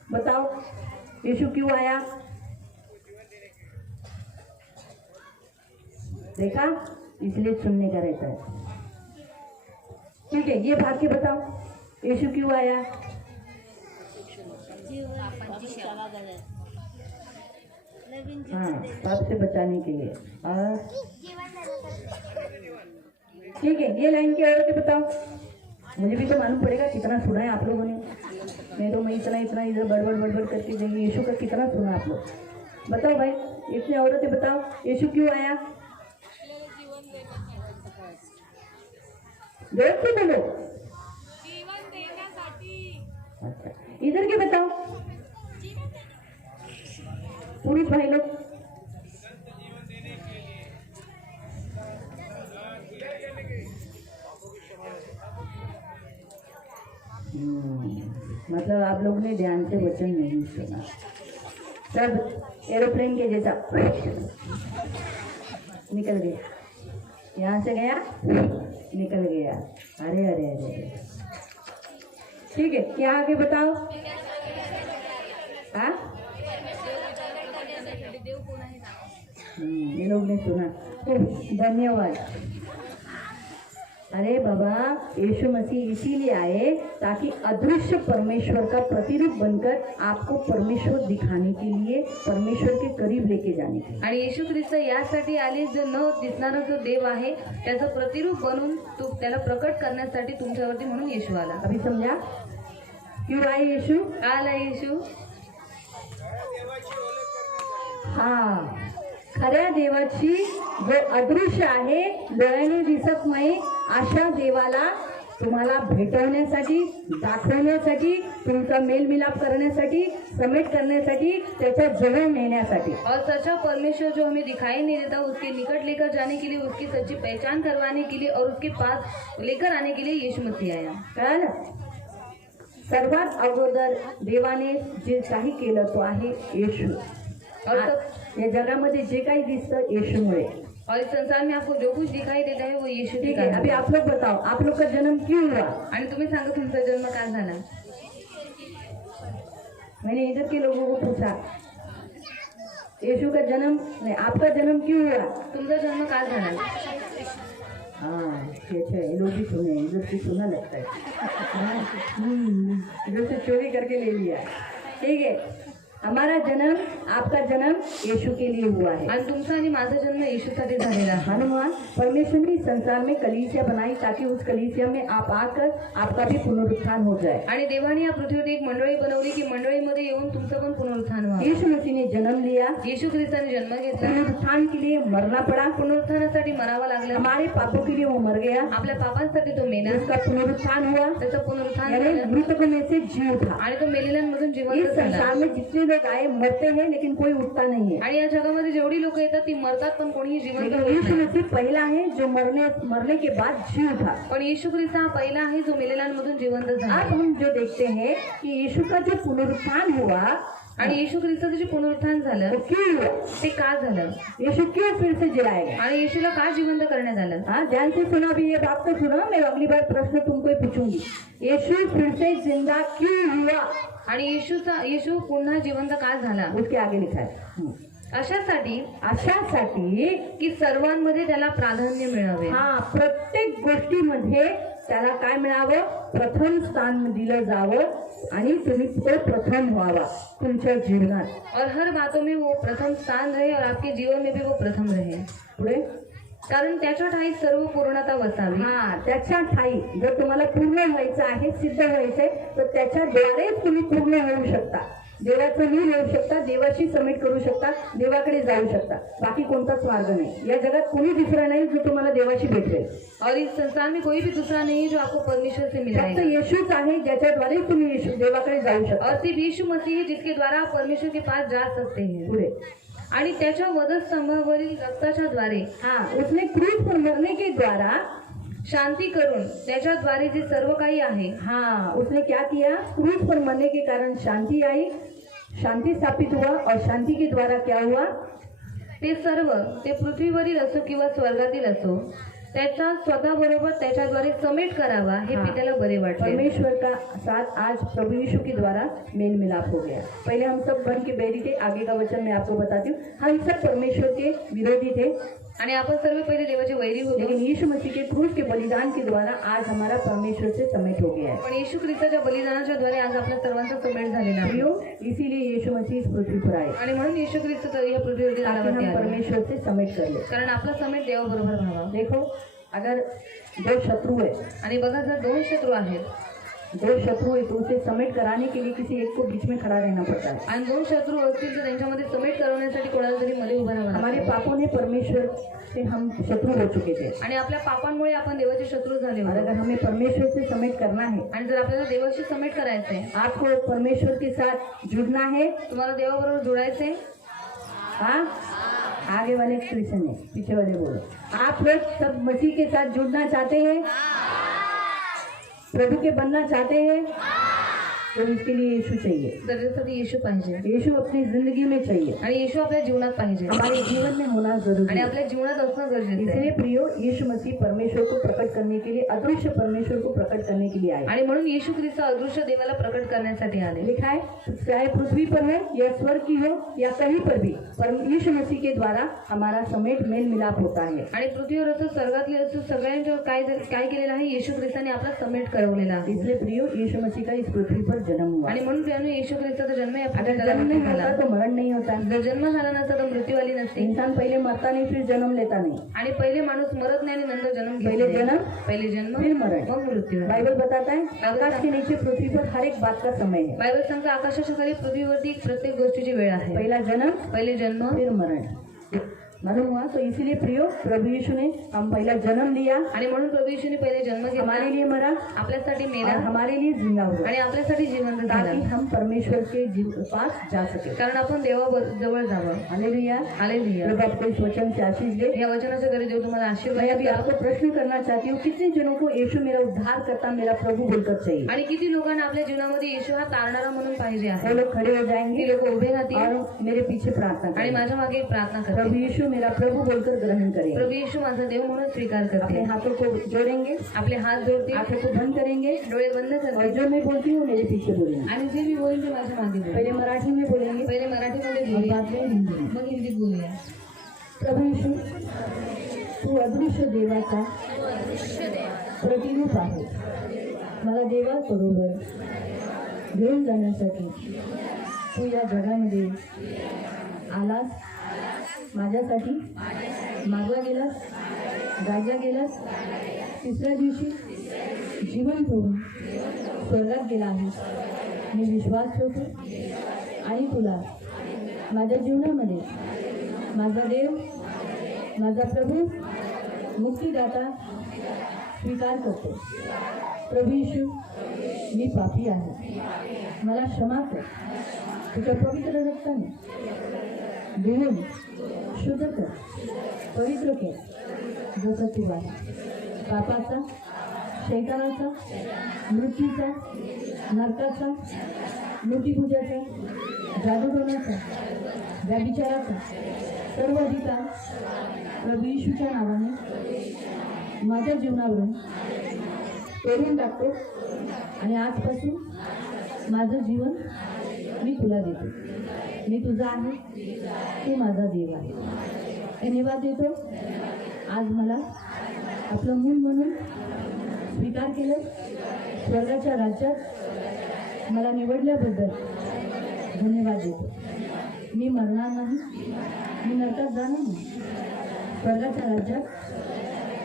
बताओ, यीशु क्यों आया। देखा, इसलिए सुनने का रहता है। ठीक है, ये भाग के बताओ, यीशु क्यों आया। हाँ, पाप से बचाने के लिए। और ठीक है, ये लाइन की औरतें बताओ, मुझे भी तो मालूम पड़ेगा कितना सुना है आप लोगों ने, नहीं तो मैं इतना इधर बड़बड़ करती जाएंगी। यीशु का कितना सुना आप लोग, बताओ भाई, इतनी औरतें बताओ, यीशु क्यों आया। देख के बोलो, अच्छा, इधर के बताओ, पुरुष भाई लोग। मतलब आप लोग ने ध्यान से वचन नहीं सुना, सब एरोप्लेन के जैसा निकल गया, यहाँ से गया निकल गया। अरे अरे अरे अरे, ठीक है, क्या आगे बताओ। हाँ, ये लोग ने सुना, धन्यवाद। अरे बाबा, यीशु मसीह इसीलिए आए ताकि अदृश्य परमेश्वर का प्रतिरूप बनकर आपको परमेश्वर दिखाने के लिए, परमेश्वर के करीब लेके जाने के लिए। आणि येशू ख्रिस्त यासाठी आले, जो न दिसणारा जो देव आहे त्याचं प्रतिरूप बनून त्याला प्रकट करण्यासाठी तुमच्यावरती, म्हणून येशू आला। अभी समझा क्यों आए यीशु। का आला येशू। हाँ, खऱ्या देवाची जो अदृश्य आहे, डोळ्याने दिसत नाही, अशा देवाला तुम्हाला भेटवण्यासाठी, दाखवण्यासाठी, तुमचा मेलमिलाप करण्यासाठी, समेट करण्यासाठी, त्याच्या जवळ नेण्यासाठी। और सच्चा परमेश्वर जो हमें दिखाई नहीं देता, उसके निकट लेकर जाने के लिए, उसकी सच्ची पहचान करवाने के लिए और उसके पास लेकर आने के लिए यीशु मसीह आया। कळलं। सर्वात अगोदर देवाने जे काही केलं तो आहे येशू। और या जगामध्ये जे काही दिसतं येशूमुळे, और इस संसार में आपको जो कुछ दिखाई देता है वो यीशु के ठीक है। कारण अभी आप लोग बताओ, आप लोग का जन्म क्यों हुआ। आणि तुम्ही सांगा तुमचा जन्म का झाला। मैंने इधर के लोगों को पूछा, यीशु का जन्म नहीं, आपका जन्म क्यों हुआ। तुमचा जन्म का झाला। हाँ, अच्छा, ये लोग भी सुने, इधर से सुना लगता है। इधर से चोरी करके ले लिया, ठीक है। हमारा जन्म, आपका जन्म यीशु के लिए हुआ है, आणि तुमचा आणि माझा जन्म येशूसाठी झालेला आहे। हनुमान परमेश्वर ने इस संसार में कलीसिया बनाई ताकि उस कलीसिया में आप आकर आपका भी पुनरुत्थान हो जाए। आणि देवाने या पृथ्वीवर एक मंडळी बनवली की मंडळीमध्ये येऊन तुमचं पण पुनरुत्थान व्हावं। यीशु मसीह ने जन्म लिया, येशू ख्रिस्ताने जन्म घेतला, पुनरुत्थान के लिए मरना पड़ा, पुनरुत्थानासाठी मरावं लागलं, हमारे पापों के लिए वो मर गया, आपल्या पापांसाठी तो मेला, उसका पुनरुत्थान हुआ, त्याचं पुनरुत्थान यानी झालं मृतकों में से जी उठा। आणि तो मेलेल्यांमधून इस जिवंत झाला। संसार में जितने लोग आए मरते हैं, लेकिन कोई उठता नहीं है। आणि या जगामध्ये जेवढी लोक येतात ती मरतात पण कोणीही जिवंत लेकिन होत यीशु नाही। मसीह पहला है जो मरने के बाद जी उठा। पण येशू ख्रिस्त हा पहिला आहे जो मेलेल्यांमधून जिवंत झाला। अब हम जो देखते हैं कि यीशु का जो पुनरुत्थान हुआ, आणि येशू ख्रिस्ताचं जे पुनरुत्थान झालं वो क्यों हुआ, ते का झालं, यीशु क्यों फिर से जिलाया गया। आणि येशूला का जिवंत करण्यात आलं। हाँ, ध्यान से सुना, भी ये बात तो सुना, मैं अगली बार प्रश्न तुमको ही पूछूंगी, यीशु फिर से जिंदा क्यों हुआ, आणि येशू पुन्हा जिवंत का झाला। उसके आगे लिखा है अशासाठी की सर्वांमध्ये त्याला प्राधान्य मिळावे। हाँ, प्रत्येक गोष्टीमध्ये त्याला काय मिळावं, प्रथम स्थान दिलं जावं आणि तुम्ही तो प्रथम व्हावा तुमच्या जीवनात। और हर बातों में वो प्रथम स्थान रहे और आपके जीवन में भी वो प्रथम रहे। पुढे कारण त्याच्या ठाई सर्व पूर्णता वसावी. हा, त्याच्या ठाई जर तुम्हाला पूर्ण व्हायचं आहे, सिद्ध व्हायचंय, तर त्याच्याद्वारेच तुम्ही पूर्ण होऊ शकता. देवाचं लीन होऊ शकता, देवाशी समेट करू शकता, देवाकडे जाऊ शकता. बाकी कोणताच मार्ग नाही. या जगात कोणी दुसरा नाही जो तुम्हाला देवाशी भेटवेल. और इस संसार में कोई भी दूसरा नहीं है जो आपको परमेश्वर से फक्त मिलाएगा. येशूच आहे ज्याच्याद्वारे तुम्ही देवाकडे जाऊ शकता. और सिर्फ यीशु मसीह है जिसके द्वारा आप परमेश्वर के पास जा सकते हैं. पुढे आणि त्याच्या वधस्तंभावरील रक्ताच्या द्वारे हाँ, उसने क्रूस पर मरने के द्वारा, शांती करून त्याच्याद्वारे जे सर्व काही आहे हाँ, उसने क्या किया? क्रूस पर मरने के कारण शांति आई, शांति स्थापित हुआ. और शांति के द्वारा क्या हुआ? ते सर्व, ते पृथ्वीवरील असो किंवा स्वर्गातील असो, त्याचा स्वतःबरोबर त्याच्याद्वारे समेट करावा हे हाँ. पित्याला बरे वाटले. परमेश्वर का साथ आज प्रभु यीशु के द्वारा मेल मिलाप हो गया. पहले हम सब बन के बैरी थे. आगे का वचन मैं आपको बताती हूँ. हम सब परमेश्वर के विरोधी थे, आणि आपण सर्व पहिले देवाचे वैरी होतो. लेकिन यीशु मसीह के क्रूस के बलिदान के द्वारा आज हमारा परमेश्वर से समेट हो गया है. पण येशू ख्रिस्ताच्या बलिदानाच्या द्वारे आज आपल्या सर्वांचा समेट झालेला आहे. प्रियो, इसीलिए यीशु मसीह इस पृथ्वी पर आए, आणि म्हणून येशू ख्रिस्त तर या पृथ्वीवरती ताकि जाण्यावरती हम आले. परमेश्वर से समेट कर ले. कारण आपला समेट देवाबरोबर व्हावा. देखो, अगर दो शत्रु है, आणि बघा, जर दोन शत्रू आहेत दो शत्रु है, तो उसे समेट कराने के लिए किसी एक को बीच में खड़ा रहना पड़ता है. आणि दोन शत्रू असतील तर त्यांच्यामध्ये समेट करवण्यासाठी कोणाला तरी मध्ये उभा राहावं हमारे लागतं. पापों ने परमेश्वर से हम शत्रु हो चुके थे. आणि आपल्या पापांमुळे आपण देवाचे शत्रू झाले और होते. अगर हमें परमेश्वर से समेट करना है, आणि जर आपल्याला देवाशी समेट करायचंय, आपको परमेश्वर के साथ जुड़ना है. तुम्हाला देवाबरोबर जुळायचंय, हाँ, आगे वाले क्रिश्चियन है, पीछे वाले बोलो. आप लोग सब मसीह के साथ जुड़ना चाहते हैं, प्रभु के बनना चाहते हैं, तो इसके लिए यीशु चाहिए. त्याच्यासाठी येशू पाहिजे. यीशु अपनी जिंदगी में चाहिए, आणि येशू आपल्या जीवनात पाहिजे. हमारे जीवन में होना जरूरी आणि है. आपल्या जीवनात असणं गरजेचं इसलिए आहे. प्रियो, यीशु मसीह परमेश्वर को प्रकट करने के लिए, अदृश्य परमेश्वर को प्रकट करने के लिए आए. आणि म्हणून येशू ख्रिस्त अदृश्य देवाला प्रकट करण्यासाठी आले. लिखा है, चाहे पृथ्वी पर है या स्वर्ग की हो या कहीं पर भी, पर यीशु मसीह के द्वारा हमारा समेट मेल मिलाप होता है. आणि पृथ्वीवर असो, स्वर्गातले असो, सगळ्यांच्यावर काय केलेलं आहे? येशू ख्रिस्ताने आपला समेट करवलेला आहे. इसलिए प्रियो, यीशु मसीह का इस पृथ्वी पर जन्म हुआ. आणि म्हणून प्रियानो, येशू ख्रिस्ताचा जन्म या अगर पृथ्वीला जन्म नहीं झाला. होता तो मरण नहीं होता. जर जन्म झाला नसता तर मृत्यू आली नसती. इंसान पहले मरता नहीं, फिर जन्म लेता नहीं. आणि पहिले माणूस मरत नाही आणि नंतर जन्म घेत पहिले नाही. जन्म, पहिले जन्म, फिर मरण. मग मृत्यू. बाइबल बताता है, आकाश के नीचे पृथ्वी पर हर एक बात का समय है. बायबल सांगतो, आकाशाच्या खाली पृथ्वीवरती प्रत्येक गोष्टीची वेळ आहे. पहला जन्म, पहिले जन्म, फिर मरण. मालूम हुआ? तो इसीलिए प्रियो, प्रभु यीशु ने हम पहला जन्म लिया, आणि म्हणून प्रभू येशूने पहिले जन्म घेतला, हमारे लिए मरा आपल्यासाठी और मेला हमारे लिए जिंदा हुआ, आणि आपल्यासाठी जिवंत ताकि झाला, हम परमेश्वर के पास जा सके. कारण आपण देवाजवळ जावं. हालेलुया. हालेलुया. प्रभु आपको इस वचन से आशीष दे. या वचनाच्या घरी देव तुम्हाला मैं आशीर्वाद अभी द्या. आपको प्रश्न करना चाहती हूँ, कितने जनों को यीशु मेरा उद्धार करता, मेरा प्रभु बोलकर चाहिए? आणि किती लोकांना आपल्या जीवनामध्ये येशू हा तारणारा म्हणून पाहिजे वो आहे? लोग खड़े हो ती जाएंगे लोक उभे राहतील और मेरे पीछे प्रार्थना आणि करेंगे. माझ्या मागे एक प्रार्थना प्रभु करतील. यीशु मेरा प्रभु बोलकर ग्रहण करेंगे. प्रभू येशू माझा देव म्हणून स्वीकार अपने करते. हाथों को जोड़ेंगे, आपले हात जोडतील, आंखों को बंद करेंगे डोळे बंद और करतील जो मैं बोलती हूँ मेरे पीछे बोलेंगे. आणि जे मी बोलेन ते माझ्या मागे बोलेन. पहले मराठी में बोलेंगे पहिले मराठीमध्ये और बोलूया, बाद में हिंदी में. मग हिंदीत बोलूया. प्रभु यीशु, तू अदृश्य देवाचा प्रतिरूप आहे. मला देवाबरोबर घेऊन जाण्यासाठी तू या जगामध्ये आलास, माझ्यासाठी मागला गेलास, गाजला गेलास, तिसऱ्या दिवशी जीवन सोडून स्वर्गात गेला आहेस. मी विश्वास ठेवतो आणि तुला माझ्या जीवनामध्ये माझा देव, माझा प्रभू, मुक्तिदाता स्वीकार करतो. प्रभू येशू, मी पापी आहे, मला क्षमा कर. तुझ्या पवित्र रक्ताने धुवून शुद्ध कर, पवित्र कर, जसं तू आहे. पापाचा, शैतानाचा, मृत्यूचा, नरकाचा, मूर्तिपूजाचा, जादूटोणाचा, व्यभिचाराचा सर्व अधिकार प्रभू येशूच्या नावाने माझ्या जीवनावरून तोडून टाकतो आणि आजपासून माझं जीवन मी तुला देतो. मी तुझा आहे, तू माझा देव आहे. धन्यवाद देतो. आज मला आपलं मूल म्हणून स्वीकार केलं. स्वर्गाच्या राज्यात मला निवडल्याबद्दल धन्यवाद देतो. मी मरणार नाही, मी नरकात जाणार नाही, स्वर्गाच्या राज्यात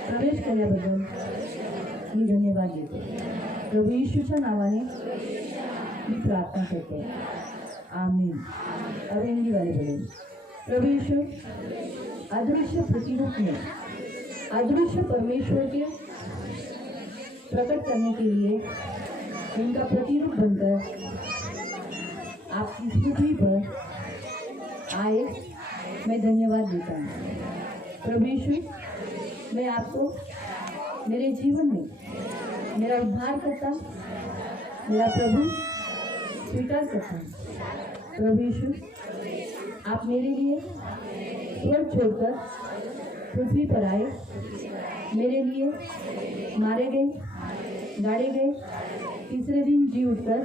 प्रवेश केल्याबद्दल मी धन्यवाद देतो. प्रभू येशूच्या नावाने मी प्रार्थना करतो. आमीन. और हिंदी वाले बोले, प्रभु यीशु अदृश्य प्रतिरूप में अदृश्य परमेश्वर के प्रकट करने के लिए इनका प्रतिरूप बनकर आपकी पृथ्वी पर आए, मैं धन्यवाद देता हूँ. प्रभु यीशु, मैं आपको मेरे जीवन में मेरा उद्धार करता, मेरा प्रभु स्वीकार करता हूँ. प्रभु यीशु, आप मेरे लिए स्वर्ग छोड़कर पृथ्वी पर आए, मेरे लिए मारे गए, गाड़े गए, तीसरे दिन जी उठकर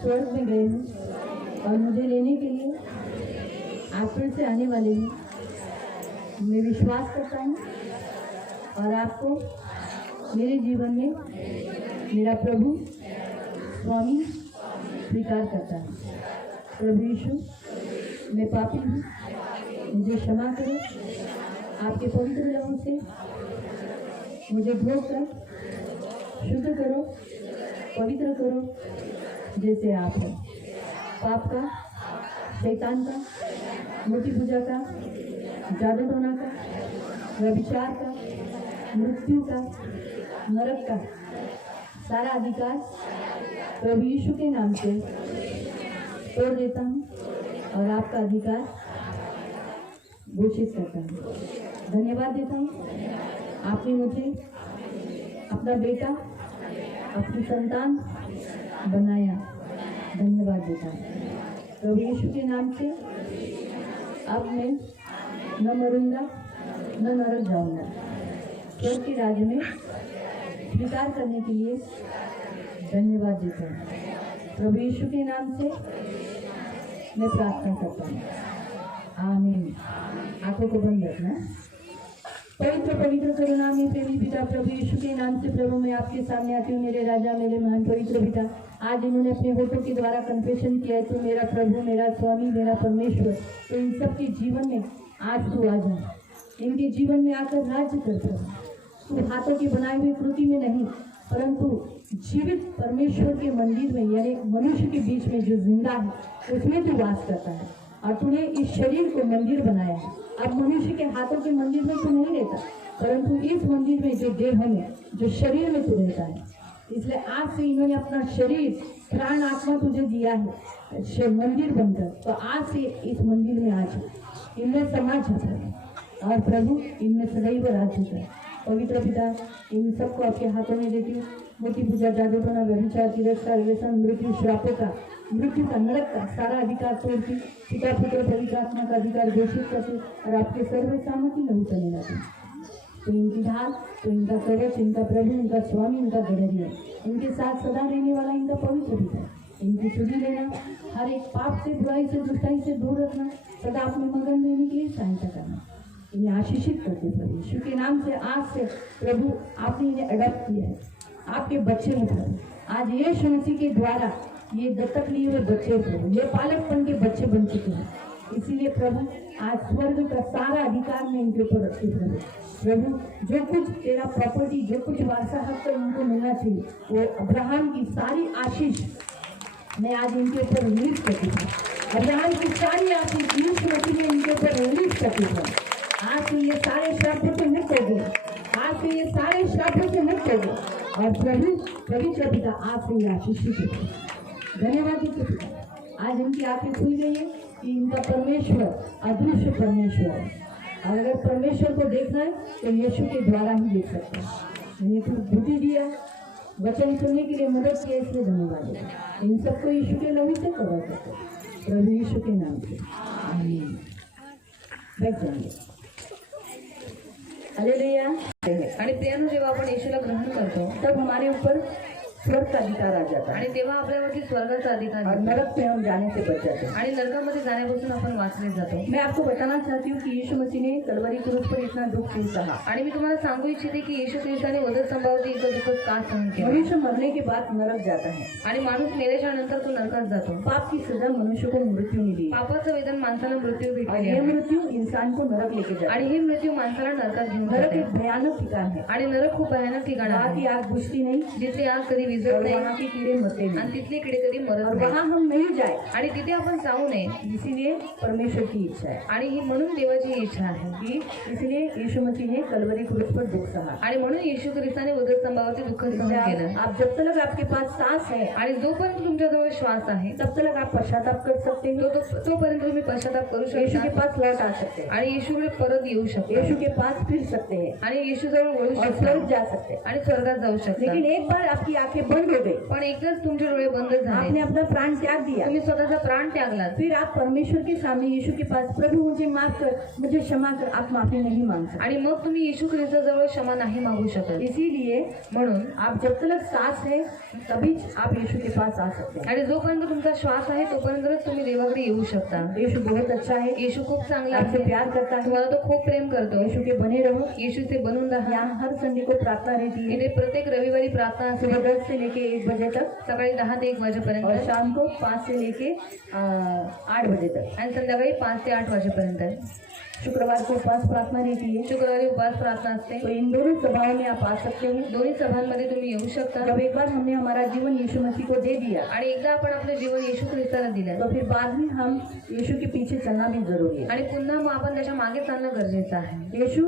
स्वर्ग में गए हैं और मुझे लेने के लिए आप फिर से आने वाले हैं. मैं विश्वास करता हूँ और आपको मेरे जीवन में मेरा प्रभु स्वामी स्वीकार करता हूँ. प्रभु यीशु, मैं पापी हूँ, मुझे क्षमा करो. आपके पवित्र लहू से मुझे धोकर शुद्ध करो, पवित्र करो जैसे आप हो. पाप का, शैतान का, मूर्ति पूजा का, जादू टोना का, व्यभिचार का, मृत्यु का, नरक का सारा अधिकार प्रभु यीशु के नाम से तोड़ देता हूँ और आपका अधिकार घोषित करता हूँ. धन्यवाद देता हूँ, आपने मुझे अपना बेटा, अपनी संतान बनाया. धन्यवाद देता हूँ. प्रभु यीशु के नाम से अब मैं न मरूंगा न नरक जाऊंगा. स्वर्ग के राज्य में स्वीकार करने के लिए धन्यवाद देता हूँ. प्रभु यीशु के नाम से मैं प्रार्थना करता हूँ. आमीन. आंखों को बंद रखना. पवित्र पवित्र करुणा में प्रेमी पिता, प्रभु यीशु के नाम से प्रभु मैं आपके सामने आती हूँ. मेरे राजा, मेरे महान पवित्र पिता, आज इन्होंने अपने होठों के द्वारा कन्फेशन किया है, तो मेरा प्रभु, मेरा स्वामी, मेरा परमेश्वर, तो इन सबके जीवन में आज तू आ जा. इनके जीवन में आकर राज्य कर प्रभु. तू हाथों की बनाई हुई कृति में नहीं, परंतु जीवित परमेश्वर के मंदिर में, यानी मनुष्य के बीच में जो जिंदा है उसमें तू वास करता है. और तूने इस शरीर को मंदिर बनाया है. अब मनुष्य के हाथों के मंदिर में तू नहीं रहता, परंतु इस मंदिर में, जो देह में, जो शरीर में तू रहता है. इसलिए आज से इन्होंने अपना शरीर, प्राण, आत्मा तुझे दिया है मंदिर बनकर. तो आज से इस मंदिर में आज इनमें समा जाता है और प्रभु इनमें सदैव राज्य कर. पवित्र पिता, इन सबको आपके हाथों में देती हूँ. मूर्ति पूजा, जादू टोना, व्यभिचार, तिरस्कार, व्यसन, मृत्यु, श्रापों का, मृत्यु का, नरक का सारा अधिकार तोड़ती, पिता, पुत्र, पवित्र आत्मा का अधिकार घोषित करते और आपके सर्व सामर्थ्य लहू चले जाते. तो इनकी ढाल, तो इनका कवच, इनका प्रभु, इनका स्वामी, इनका गडरिया, इनके साथ सदा रहने वाला इनका पवित्र पिता. इनकी सुधि लेना, हर एक पाप से, बुराई से, दुष्टाई से दूर रखना, सदा अपने मगन रहने के लिए सहायता करना. इन्हें आशीषित करते प्रभु यीशु के नाम से. आज से प्रभु आपने इन्हें अडॉप्ट किया है, आपके बच्चे में प्रभु. आज यीशु मसीह के द्वारा ये दत्तक लिए हुए बच्चे प्रभु, ये पालकपन के बच्चे बन चुके हैं. इसीलिए प्रभु आज स्वर्ग का सारा अधिकार में इनके ऊपर रखते प्रभु. प्रभु जो कुछ तेरा प्रॉपर्टी, जो कुछ वारसा हक इनको मिलना चाहिए, वो अब्राहम की सारी आशीष मैं आज इनके ऊपर रिलीज करती हूँ. अब्राहम की सारी आशीष यीशु मसीह ने इनके ऊपर रिलीज करती हूँ. आज से ये सारे श्रापों से मुक्त हो गए. आज से ये सारे श्रापों से मुक्त हो गए और प्रभु पवित्र पिता आज से ये आशीषित हो. धन्यवाद देते पिता. आज इनकी आंखें खुल गई है कि इनका परमेश्वर अदृश्य परमेश्वर है. और अगर परमेश्वर को देखना है तो यीशु के द्वारा ही देख सकते हैं. इन्हें कुछ बुद्धि दिया, वचन सुनने के लिए मदद किया, इसलिए धन्यवाद देते. इन सबको यीशु के लहू से कवर करते प्रभु यीशु के नाम से. आमीन. बैठ जाएंगे. हालेलुया. आणि प्रियानो, जेव्हा आपण येशूला ग्रहण करतो तब हमारे ऊपर स्वर्ग का अधिकार आ जाता है आणि तेव्हा आपल्यावरती स्वर्गाचा अधिकार और येतो. नरक में हम जाने से बच जाते हैं। आणि नरकामध्ये जाण्यापासून आपण वाचले जातो. मैं आपको बताना चाहती हूँ कि यीशु मसीह ने कलवरी क्रूस पर इतना दुख क्यों सहा। आणि मी तुम्हाला सांगू इच्छिते की येशू ख्रिस्ताने वधस्तंभावरती इतकं दुःख का सहन केलं. मनुष्य मरने के बाद नरक जाता है। आणि माणूस मेल्याच्या नंतर तो नरकात जातो. पाप की सजा मनुष्य को मृत्यु मिली है पापाचं वेदन माणसाला मृत्यू और भेटले ये आहे. मृत्यु इंसान को नरक लेके जाता आणि है। हे मृत्यू माणसाला नरकात घेऊन नरक जाते. एक भयानक ठिकाण है। आणि नरक खूप भयानक ठिकाण वहाँ आहे की आग बुझती नहीं जिथली आग कधी और विझत नाही वहाँ के कीड़े मरते आणि नहीं तिथले किडे कधी और मरत नाही. वहाँ हम नहीं जाए, आणि तिथे आपण जाऊ नये इसीलिए परमेश्वर की इच्छा है आणि ही म्हणून देवाची इच्छा आहे. कि इसलिए यीशु मसीह ने कलवरी क्रूस पर दुख सहा। आणि म्हणून येशू ख्रिस्ताने वधस्तंभावरती दुःख सहन केलं. आप जब तक आपके पास सांस है आणि जोपर्यंत तुमच्याजवळ श्वास आहे तब तक आप पश्चाताप कर सकते हैं, तोपर्यंत तुम्ही पश्चाताप करू यीशु के शकता पास लौट आ सकते हैं, आणि येशूकडे परत येऊ शकता यीशु के पास फिर सकते हैं आणि येशूजवळ वळू और शकता स्वर्ग जा सकते हैं। आणि स्वर्गात जाऊ शकता. लेकिन एक बार आपकी आंखें बंद हो गई, पण एकदाच तुमचे डोळे बंद आपने झाले, अपना प्राण त्याग दिया, तुम्ही स्वतःचा प्राण त्यागलात, फिर आप परमेश्वर के सामने यीशु के पास, प्रभु मुझे माफ कर, मुझे क्षमा कर, आप माफी नहीं मांग सकते। आणि मग तुम्ही येशू ख्रिस्ताजवळ क्षमा नाही मागू शकत. इसीलिए म्हणून आप जब तक सांस है तभी आप यीशु के पास आ सकते हैं। आणि जोपर्यंत तुमचा श्वास आहे तोपर्यंतच तुम्ही देवाकडे येऊ शकता. यीशु बहुत अच्छा है, येशू खूप चांगला आपसे आहे, प्यार करता है, तुम्हाला तो खूप प्रेम करतो. यीशु के बने रहो। येशूचे बनून राहा. यहाँ हर संडे को प्रार्थना रहती है, इथे प्रत्येक रविवारी प्रार्थना असते, सुबह 10 से लेके 1 बजे तक सकाळी 10 ते 1 और वाजेपर्यंत शाम को 5 से लेके 8 बजे तक। आणि संध्याकाळी 5 ते 8 वाजेपर्यंत. शुक्रवार को उपवास प्रार्थना रहती है, शुक्रवारी उपवास प्रार्थना असते. तो इन दोनों सभाओं में आप आ सकते हैं। दोन्ही सभांमध्ये तुम्ही येऊ शकता. जब एक बार हमने हमारा जीवन यीशु मसीह को दे दिया आणि एकदा आपण आपलं जीवन येशू ख्रिस्ताला दिलं तो फिर बाद में हम यीशु के पीछे चलना भी जरूरी है। आणि पुन्हा मग आपण त्याच्या मागे चालणं गरजेचं आहे. यीशु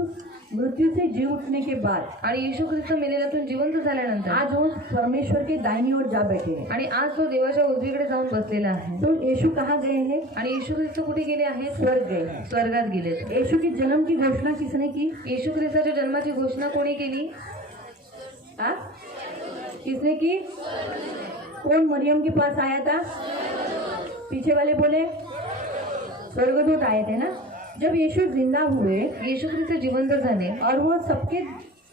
मृत्यु से जी उठने के बाद आणि येशू ख्रिस्त मेलेल्यातून जिवंत झाल्यानंतर आज वो परमेश्वर के दाहिनी ओर जा बैठे हैं। आणि आज तो देवाच्या उजवीकडे जाऊन बसलेला आहे. तो यीशु कहाँ गए हैं? आणि येशू ख्रिस्त कुठे गेले आहेत? स्वर्ग गए हैं। स्वर्गात गेलेत. यीशु के जन्म की घोषणा किसने की? येशू ख्रिस्ताच्या जन्माची घोषणा कोणी केली? हाँ? किसने की? कौन मरियम के पास आया था? पीछे वाले बोले स्वर्गदूत आए थे ना। जब यीशु जिंदा हुए येशू ख्रिस्त जिवंत झाले और वो सबके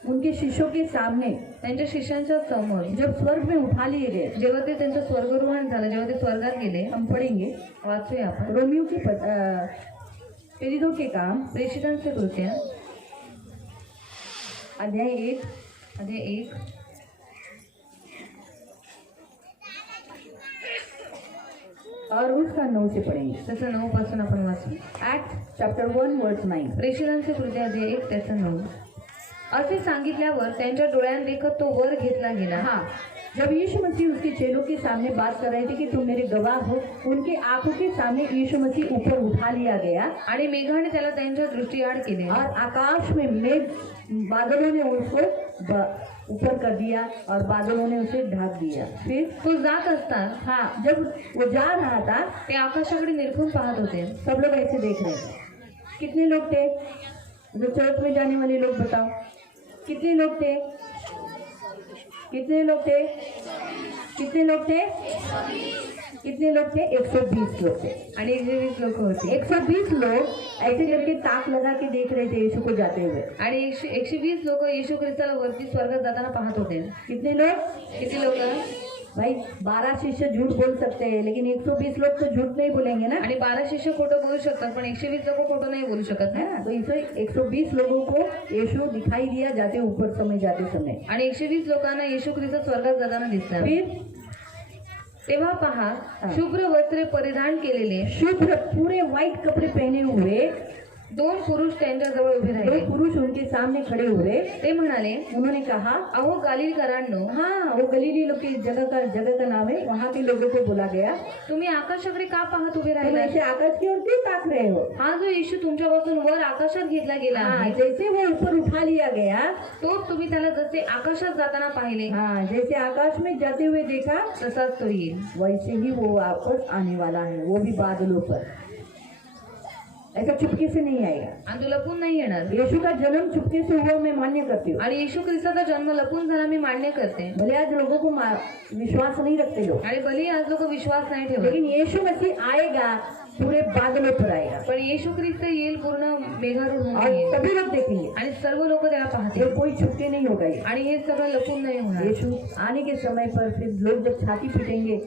उनके शिष्यों के सामने त्यांच्या शिष्यांच्या समोर जब स्वर्ग में उठा लिए गए, जेव्हा ते त्यांचं स्वर्गरोहण झालं, जेव्हा ते स्वर्गात गेले, हम पढ़ेंगे वाचूया आपण रोमियो के प्रेरितों के काम प्रेषितांचे कृत्य अध्याय 1 अध्याय 1 और उसका 9 से पढ़ेंगे। त्याचं 9 पासून आपण वाचू. एक्ट चैप्टर 1 वर्स 9। प्रेषितांचे कृत्य अध्याय 1 त्याचं 9. असे सांगितल्यावर त्यांच्या डोळ्यांदेखत तो वर घेतला गेला. हाँ, जब यीशु मसीह उसके चेलों के सामने बात कर रहे थे कि तुम मेरे गवाह हो, उनके आंखों के सामने यीशु मसीह ऊपर उठा लिया गया आणि मेघाने त्याला त्यांच्या दृष्टीआड केले और आकाश में मेघ बादलों ने उसको ऊपर कर दिया और बादलों ने उसे ढक दिया। फिर तो जात असता हाँ, जब वो जा रहा था ते आकाशाकडे निरखून पाहत होते. सब लोग ऐसे देख रहे थे। कितने लोग थे? जो चर्च में जाने वाले लोग बताओ, कितने लोग थे? कितने लोग थे? कितने लोग थे? कितने लोग थे? 120 लोग थे। आणि 120 लोक होते. 120 लोग ऐसे करके ताक लगा के देख रहे थे यीशु को जाते हुए। आणि 120 लोक येशू ख्रिस्ताला वरती स्वर्गात जाताना पाहत होते. कितने लोग? किती लोक? भाई 12 शिष्य झूठ बोल सकते हैं, लेकिन 120 लोग तो झूठ नहीं बोलेंगे ना। आणि 12 शिष्य खोटं बोलू शकतात, पण 120 लोक खोटं नाही बोलू शकत है ना. ना? तो इसे 120 लोगों को यीशु दिखाई दिया जाते ऊपर समय जाते समय। आणि 120 लोकांना येशू ख्रिस्त स्वर्गात जाताना दिसतात. फिर तेव्हा पहा, शुभ्र वस्त्रे परिधान केलेले शुभ्र पूरे व्हाइट कपड़े पहने हुए 2 पुरुष त्यांच्या जवळ उभे दो राहिले. पुरुष उनके सामने खड़े हुए। ते म्हणाले, उन्होंने कहा, अहो गालिलकरांनो, हाँ, वो गलीली लोग की जगह का नाम है, वहाँ के लोगों को बोला गया, तुम्ही आकाशाकडे का पाहत उभे तुम राहिला? ऐसे आकाश की ओर क्यों ताक रहे हो? हा जो येशू तुमच्यापासून वर आकाशात घेतला गेला हाँ, आहे, जैसे वो ऊपर उठा लिया गया, तो तुम्ही त्याला जसे आकाशात जाताना पाहिले हाँ, जैसे आकाश में जाते हुए देखा, तसाच तो येईल. वैसे ही वो वापस आने वाला है, वो भी बादलों पर। ऐसा चुपके से नहीं आएगा। आणि तो लपून नाही येणार. यीशु का जन्म चुपके से हुआ मैं मान्य करती हूँ। आणि येशू ख्रिस्ताचा जन्म लपून झाला मी मान्य करते. भले आज लोगों को विश्वास नहीं रखते लोग, आणि भले आज लोक विश्वास नाही ठेवत, लेकिन यीशु मसीह आएगा पूरे बादलों पर आएगा पण येशू ख्रिस्त येईल पूर्ण मेघारूढ होऊन और येईल. सभी लोग देखेंगे, आणि सर्व लोक त्याला तो पाहतील. कोई छुपके नहीं होगा ये। आणि हे सगळं लपून नाही होणार. यीशु आने के समय पर फिर लोग जब छाती पीटेंगे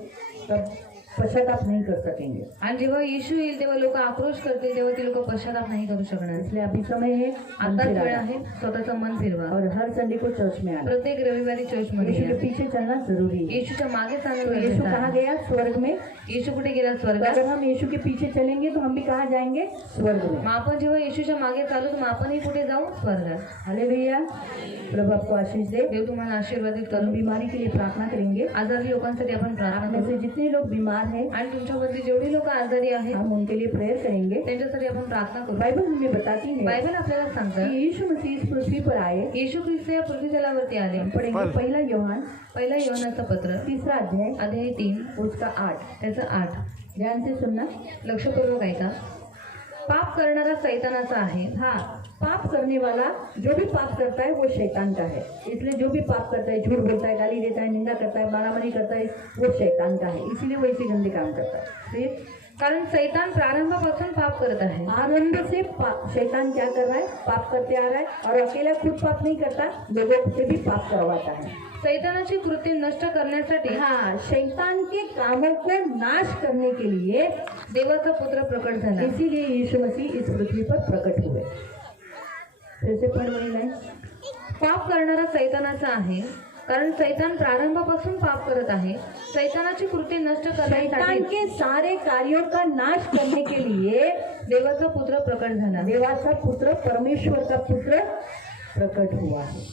तब पश्चाताप नहीं कर सकेंगे। आणि जेव्हा येशू येईल तेव्हा लोक आक्रोश करतील, तेव्हा ती लोक पश्चाताप नाही करू शकणार. इसलिए अभी समय है मन आताच फिराना वेळ आहे स्वतःचं मन फिरवा. और हर संडे को चर्च में आना। प्रत्येक रविवारी चर्चमध्ये यीशु के या. पीछे चलना जरूरी है। येशूच्या मागे चालणं तो यीशु गरजेचं कहाँ आहे. गया? स्वर्ग में। येशू कुठे गेला? स्वर्गात. अगर हम यीशु के पीछे चलेंगे तो हम भी कहाँ जाएंगे? स्वर्ग में। मग आपण जेव्हा येशूच्या मागे चालू तर मग आपणही कुठे जाऊ? स्वर्गात. हालेलुया। प्रभु आपको आशीष दे। देव तुम्हाला आशीर्वादित हम करू. बीमारी के लिए प्रार्थना करेंगे। आजारी लोकांसाठी आपण आप प्रार्थना में करू. से जितने लोग बीमार हैं आणि तुमच्यामधली जेवढी लोक आजारी आहेत हम उनके लिए प्रेयर करेंगे। त्यांच्यासाठी आपण प्रार्थना करू. बाइबल हमें बताती है बायबल आपल्याला कि सांगतं यीशु मसीह इस पृथ्वी पर आए। येशू ख्रिस्त या पृथ्वी तलावरती आले. हम पढ़ेंगे पहला योहान पहिला योहानाचं पत्र 3 अध्याय अध्याय 3 उसका 8। त्याचं 8. ध्यान से सुनना। लक्षपूर्वक ऐका. पाप करणारा सैतानाचा आहे. हाँ, पाप करने वाला जो भी पाप करता है वो शैतान का है। इसलिए जो भी पाप करता है, झूठ बोलता है, गाली देता है, निंदा करता है, मारामारी करता है, वो शैतान का है। इसीलिए वो ऐसे गंदे काम करता है। फिर कारण सैतान प्रारंभापासून पाप करत आहे. आरंभ से शैतान क्या कर रहा है? पाप करते आ रहा है और अकेला खुद पाप नहीं करता, लोगों से भी पाप करवाता है। सैतानाची कृत्य नष्ट करण्यासाठी हाँ, शैतान के कामों को नाश करने के लिए देवाचा पुत्र प्रकट झाला. इसीलिए यीशु मसीह इस पृथ्वी पर प्रकट हुए। फिर से पढ़ वही लाइन। पाप करणारा सैतानाचा आहे. कारण सैतान प्रारंभापासून पाप करत आहे. सैतानाची कृत्य नष्ट शैतान करण्यासाठी के सारे कार्यों का नाश करने के लिए देवाचा पुत्र प्रकट झाला. देवाचा पुत्र, परमेश्वर का पुत्र प्रकट हुआ है।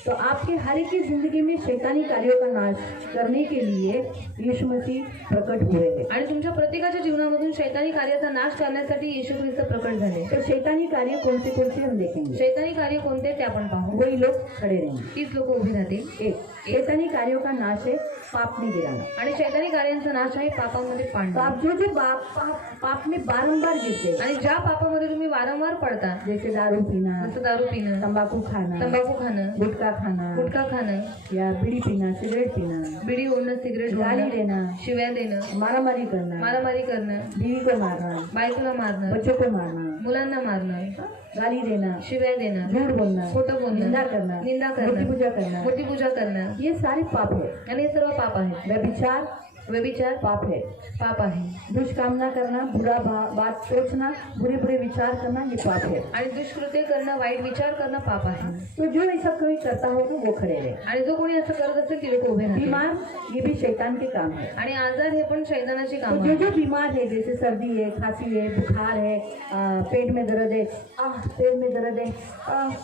तो आपके हर एक की जिंदगी में शैतानी कार्यों का नाश करने के लिए यीशु मसीह प्रकट हुए हैं। आणि तुमच्या प्रत्येकाच्या जीवनामधून शैतानी कार्याचा नाश करण्यासाठी येशू ख्रिस्त प्रकट झाले. तो शैतानी कार्य कौन से हम देखेंगे। शैतानी कार्य कोणते ते आपण पाहू. वही लोग खड़े रहेंगे। 30 लोक उभी राहतील. एक, शैतानी कार्यों का नाश है पाप नहीं गिराना। आणि शैतानी कार्यांचा नाश आहे पापामध्ये पाडणं. पाप जो पाप में बारंबार गिरते हैं, आणि ज्या पापामध्ये तुम्ही वारंवार पडता, जैसे दारू पीना, जसं दारू पिणं, तंबाकू खाना, तंबाखू खाणं, गुटखा खाना, गुटखा खाणं, या बीड़ी पीना, सिगरेट पीना, बिडी ओढणं, सिगरेट गाली ओढणं, देना, शिव्या देणं, मारामारी करना, मारामारी करणं, बीवी को मारना, बायकोला मारणं, बच्चों को मारना, मुलांना मारणं, गाली देना, शिव्या देणं, झूठ बोलना, खोटं बोलणं, निंदा करना, निंदा मूर्ति करणं, पूजा करना, मूर्तिपूजा करणं, ये सारे पाप है। आणि हे सर्व पाप आहेत. व्यभिचार व्यभिचार पाप है। पाप आहे. दुष्कामना करना, बुरा बात सोचना, बुरे बुरे विचार करना, ये पाप है। आणि दुष्कृत्य करणं, वाईट विचार करणं पाप आहे. तो जो ऐसा कोई करता हो तो वो खड़े रहे। आणि जो कोणी असं करत असेल ती लोक उभे राहतील. बीमार, ये भी शैतान के काम है। आणि आजार हे पण शैतानाची तो काम जो आहे. जो बीमार है, जैसे सर्दी है, खांसी है, बुखार है, पेट में दर्द है, पेट में दर्द है,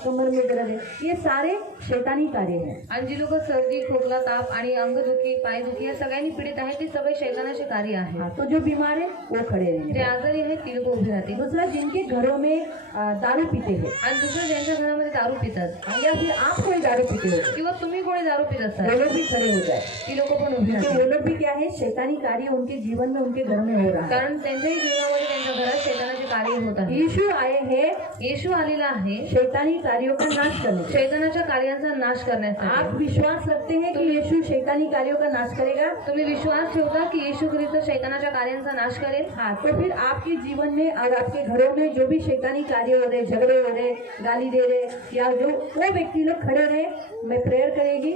कमर में दर्द है, ये सारे शैतानी कार्य हैं। आणि जी लोक सर्दी, खोकला, ताप आणि अंगदुखी, पायदुखी या सगळ्यांनी पीडित आहेत ती सगळे शैतानाचे कार्य आहे. हाँ, तो जो बीमार है वो खड़े जे रहेंगे। आजारी आहेत ती लोक उभी राहतील. दूसरा, जिनके घरों में दारू पीते हैं आणि दुसरं ज्यांच्या घरामध्ये दारू पितात या फिर आप कोई दारू पीते हो, किंवा तुम्ही कोणी दारू पित वो असाल लोग भी खड़े हो जाए, ती लोक पण उभी क्योंकि राहतील. वो लोग भी क्या है, शैतानी कार्य उनके जीवन में, उनके घर में हो रहा है। कारण त्यांच्याही जीवनामध्ये त्यांच्या घरात शैतानाचे कार्य होत आहे. यीशु आए हैं येशू आलेला आहे शैतानी कार्यों का नाश करने के लिए। शैतानाच्या कार्यांचा नाश आप करण्यासाठी. विश्वास रखते हैं कि यीशु शैतानी कार्यों का नाश करेगा? तुम्ही विश्वास ठेवता की येशू ख्रिस्त शैतानाच्या कार्यांचा नाश करेल. हाँ, तो फिर आपके जीवन में और आपके घरों में जो भी शैतानी कार्य हो रहे, झगड़े हो रहे, गाली दे रहे, या जो वो व्यक्ति लोग खड़े रहे, मैं प्रेयर करेगी,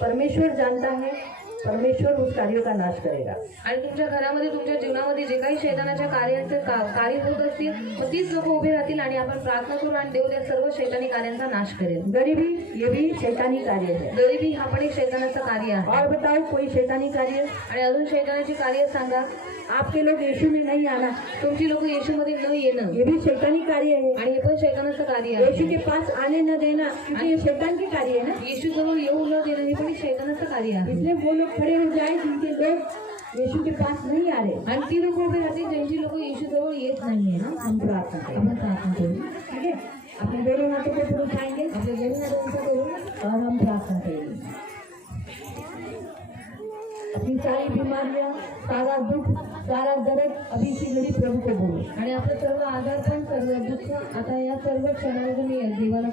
परमेश्वर जानता है, परमेश्वर उस कार्यों का नाश करेगा। आणि तुमच्या घरामध्ये, तुमच्या जीवनामध्ये जे काही शैतानाच्या कार्याचे कार्य होत असतील मग तीच लोक उभी राहतील आणि आपण प्रार्थना करू आणि देव त्या सर्व शैतानी कार्यांचा नाश करेल. गरीबी, ये भी शैतानी कार्य है। गरिबी हा पण एक शैतानाचं कार्य आहे. और बताओ कोई शैतानी कार्य? आणि अजून शैतानाची कार्य सांगा. आपके लोग यीशु में नहीं आना, तुमची लोक येशूमध्ये न येणं ये भी शैतानी कार्य है। आणि हे पण शैतानाचं कार्य यीशु आहे. के पास आने न देना, क्योंकि ये शैतान की कार्य है ना। येशू जवळ येऊ न देणं हे पण एक शैतानाचं कार्य आहे. इसलिए वो लोग खड़े हो जाए जिनके लोग यीशु के पास नहीं आ रहे। आणि ती लोक उभे राहतील ज्यांची लोक येशू जवळ येत नाहीये ना. हम प्रार्थना करें, आपण प्रार्थना करू. ठीक है? अपने दोनों हाथों को ऊपर उठाएंगे आपल्या दोन्ही हात उंच करू और हम प्रार्थना करेंगे। अपनी सारी बीमारियां, सारा दुख, सारा दर्द अभी इसी घड़ी प्रभु को बोलो. आणि आपलं सर्व आजार पण सर्व दुःख आता या सर्व क्षणाला तुम्ही देवाला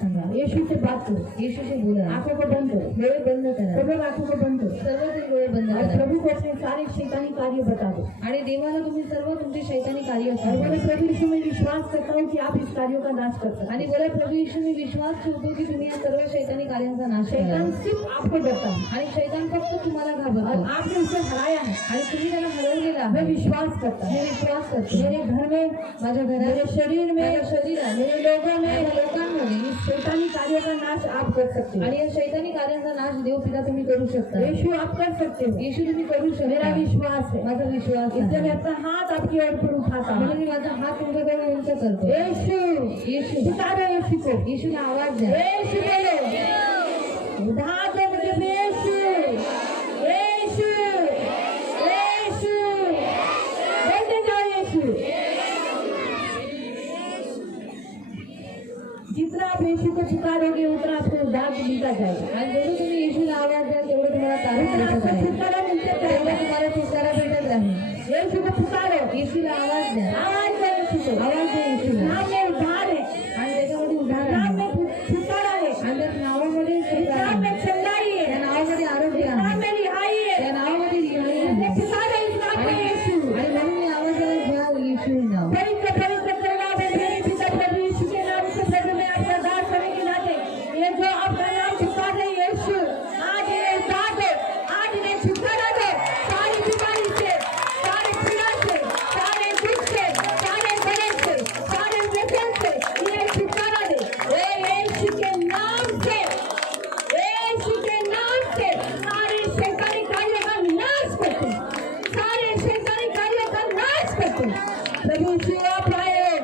सांगा. यीशु से बात करो. येशूशी बोला. आंखों को बंद करो. डोळे बंद करा. सब आंखों को बंद करो. सर्व डोळे बंद और करा. प्रभु को अपने सारे शैतानी कार्य बता दो. आणि देवाला तुम्ही सर्व तुमचे शैतानी कार्य और सांगा. बोले प्रभु यीशु में विश्वास करता हूँ कि आप इस कार्यों का नाश कर सकते आणि हैं. बोला प्रभू येशू मी विश्वास ठेवतो की तुम्ही या सर्व शैतानी कार्यांचा नाश शैतान करा. सिर्फ आपको डरता है आणि शैतान फक्त तुम्हाला और घाबरतो आपने उसे हराया है. आणि तुम्ही त्याला हरवलेला मैं आहे. विश्वास करता मी हूँ विश्वास करतो मेरे घर में, माझ्या मेरे घरात शरीर में, माझ्या शरीरात मेरे लोगों में माझ्या लोकांमध्ये इस शैतानी कार्यों का नाश आप कर सकते हो. आणि या शैतानी कार्यांचा नाश देव पिता तुम्ही करू शकता. यीशु आप कर सकते हो. येशू तुम्ही करू शकता. मेरा विश्वास है. माझा विश्वास इसलिए मैं आहे. अपना हाथ आपकी ओर पर उठाता हूँ. म्हणून मी माझा हात तुमच्याकडे उंच करतो. यीशु, येशू पुकारो यीशु को. येशूला आवाज द्या. यीशु बोलो. उठा दो मुझे यीशु, यीशु, यीशु. बोलते जाओ यीशु. जितना आप यीशु को पुकारोगे उतना आपको दाग मिलता जाएगा. आणि जेवढं तुम्ही येशूला आवाज द्याल तेवढं तुम्हाला तारीफ उतना भेटत आपको राहील. छुटकारा मिलता तेवढं जाएगा. तुम्हाला छुटकारा भेटत राहील. यीशु को पुकारो. येशूला आवाज द्या. आवाज दो यीशु को. आवाज द्या येशूला. नाम में उद्धार है. आणि त्याच्यामध्ये उदाहरण नाम आहे. में छुटकारा है. आणि त्या नावामध्ये इस छुटकारा नाम आहे. में चंगाई त्या है. नावामध्ये आरोग्य इस नाम आहे. में रिहाई है. त्या नावामध्ये रिहाई इसलिए आहे. पुकारो इस नाम में यीशु. आणि म्हणून मी आवाजाला घ्या येशू नाव. पवित्र पवित्र करना है मेरे पिता प्रभु यीशु के नाम से प्रभु मैं आपका दास होने के नाते ये जो आपका नाम पुकार रहे यीशु आज ये उतार दो. आज इन्हें छुटकारा दो सारी बीमारी से, सारे पीड़ा से, सारे दुख से, सारे दर्द से, सारे व्यसन से इन्हें छुटकारा दे. यीशु के नाम से, यीशु के नाम से सारे शैतानी कार्यों का नाश करते हैं. सारे शैतानी कार्यों का नाश करते हैं. प्रभु यीशु आप आए हो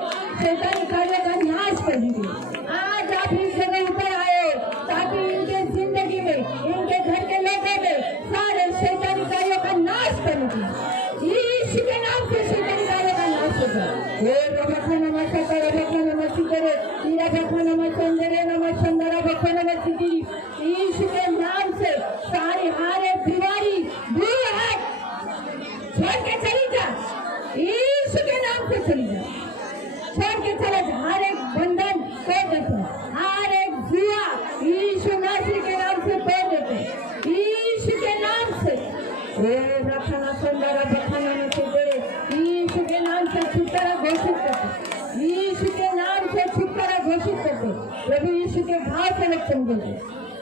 शैतानी कार्यों का नाश करने के लिए. आज आप इस जगह ऊपर आए हो ताकि इनके जिंदगी में, इनके घर के लोगों में सारे शैतानी कार्यों का नाश करने के लिए यीशु के नाम से शैतानी कार्यों का नाश हो जाए. हे रबखा नमः करे, रबखा नमः करे, ईरा रबखा नमः चंदरे नमः चंदरा रबखा नमः सिद्धि. यीशु के नाम से सारी हारे बीमारी दूर हट, छोड़ के चली जा. यीशु के नाम से चली जा. छोड़ के चला जा. हर एक बंधन तोड़ देते हैं. हर एक जुआ यीशु नासरी के नाम से तोड़ देते हैं. यीशु के नाम से रखना सुंदर बखाना में से तेरे यीशु के नाम से छुटकारा घोषित करते. यीशु के नाम से छुटकारा घोषित करते. प्रभु यीशु के घाव से रक्षण देते.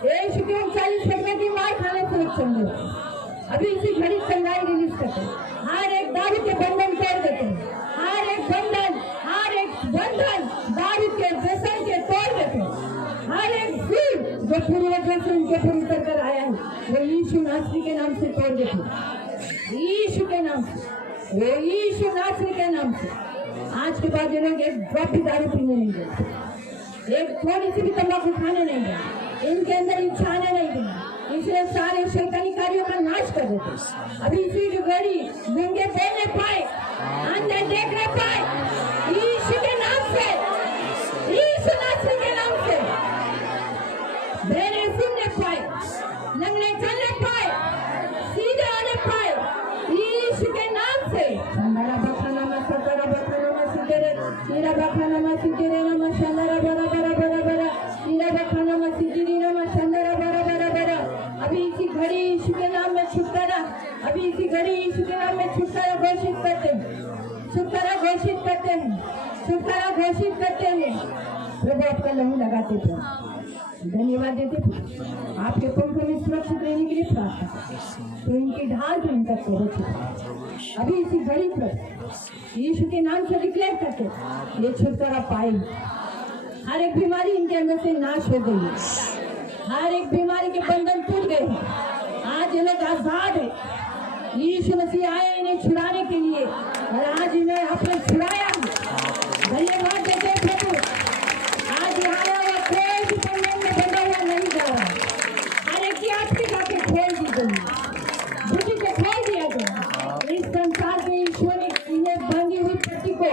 यीशु के 39 लगने की मार खाने से रक्षण देते. अभी इसी घड़ी चंगाई रिलीज करते हैं. हर एक दारू के बंधन तोड़ देते हैं. हर एक बंधन, हर एक बंधन दारू के व्यसन के तोड़ देते हैं. हर एक भूल जो पूर्वजों से उनके पर उतर कर आया है वो यीशु नासरी के नाम से तोड़ देते हैं. यीशु के नाम से, वो यीशु नासरी के नाम से आज के बाद ये लोग एक ड्रॉप भी दारू पीने नहीं देंगे, एक थोड़ी सी भी तंबाकू खाने नहीं देंगे, इनके अंदर इच्छा आने नहीं देंगे. इसलिए सारे शैतानी कार्यों का नाश कर देते. अभी इसी जो घड़ी गूंगे बोलने पाए, अंधे देखने पाए यीशु के नाम से, यीशु नासरी के नाम से. बहरे सुनने पाए, लंगड़े चलने पाए, सीधे आने पाए यीशु के नाम से. संदरा बखाना में सतरा बखाना में सिद्धरे, ईरा बखाना में सिद्धरे नमः संदरा बरा बरा बरा बरा, ईरा बखाना में सिद्धरी नमः संदरा बरा बरा बरा. अभी इसी घड़ी यीशु के नाम में छुटकारा, अभी इसी घड़ी यीशु के नाम में छुटकारा घोषित करते हैं. छुटकारा घोषित करते हैं. छुटकारा घोषित करते हैं. प्रभु आपका लहू लगाते थे, धन्यवाद देते थे. आपके पंखों में सुरक्षित रहने के लिए प्रार्थना करते. तो इनकी ढाल भी इनका सुरक्षित. अभी इसी घड़ी पर यीशु के नाम से डिक्लेयर करते ये छुटकारा पाएंगे. हर एक बीमारी इनके अंदर से नाश हो गई है. हर एक बीमारी के बंधन टूट गए हैं. आज ये लोग आजाद है. यीशु मसीह आए इन्हें छुड़ाने के लिए और आज इन्हें आपने छुड़ाया. धन्यवाद देते हैं प्रभु. आज आया हुआ कोई भी बंधन में बंधा हुआ नहीं जा रहा. हर एक की आपकी बातें खोल दी गई, बुद्धि से खोल दिया गया. इस संसार में ईश्वर ने इन्हें बंधी हुई पट्टी को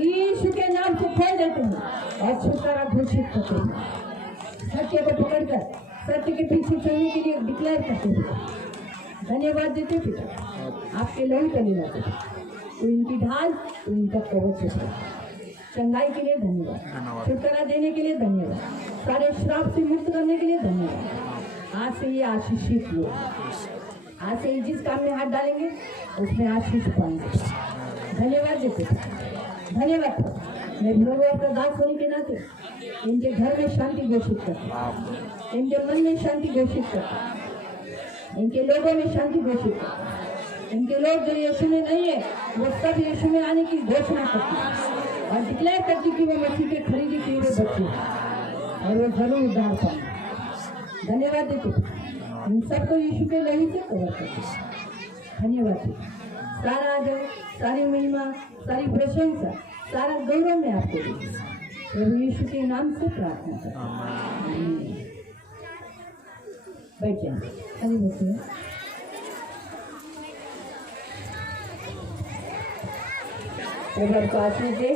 यीशु के नाम से खोल देते हैं और छुटकारा घोषित करते हैं. सत्य को पकड़कर सत्य के पीछे चलने के लिए डिक्लेयर करते हैं. धन्यवाद देते पिता, आपके लहू तले लाते, तो इनकी ढाल, तो इनका कवच है। चंगाई के लिए धन्यवाद, छुटकारा देने के लिए धन्यवाद, सारे श्राप से मुक्त करने के लिए धन्यवाद। आज से ये आशीषित लोग, आज से जिस काम में हाथ डालेंगे उसमें आशीष पाएंगे। धन्यवाद देते, धन्यवाद। मैं भगवान का दास होने के नाते इनके घर में शांति घोषित करता, इनके मन में शांति घोषित करता, इनके लोगों में शांति घोषित करता। इनके लोग जो यीशु में नहीं है वो सब यीशु में आने की घोषणा करते हैं और डिक्लेयर करती कि वो मसीह के खरीदी किए हुए बच्चे हैं और वो जरूर उद्धार पाएंगे। धन्यवाद देते, इन सबको यीशु के लहू से कवर करते। धन्यवाद देते। सारा आदर, सारी महिमा, सारी प्रशंसा, सारा गौरव में आपको देती हूँ। प्रभु यीशु के नाम से प्रार्थना करते हैं। बैठ जाएं। अभी बैठिए। प्रभु आपको आशीष दे।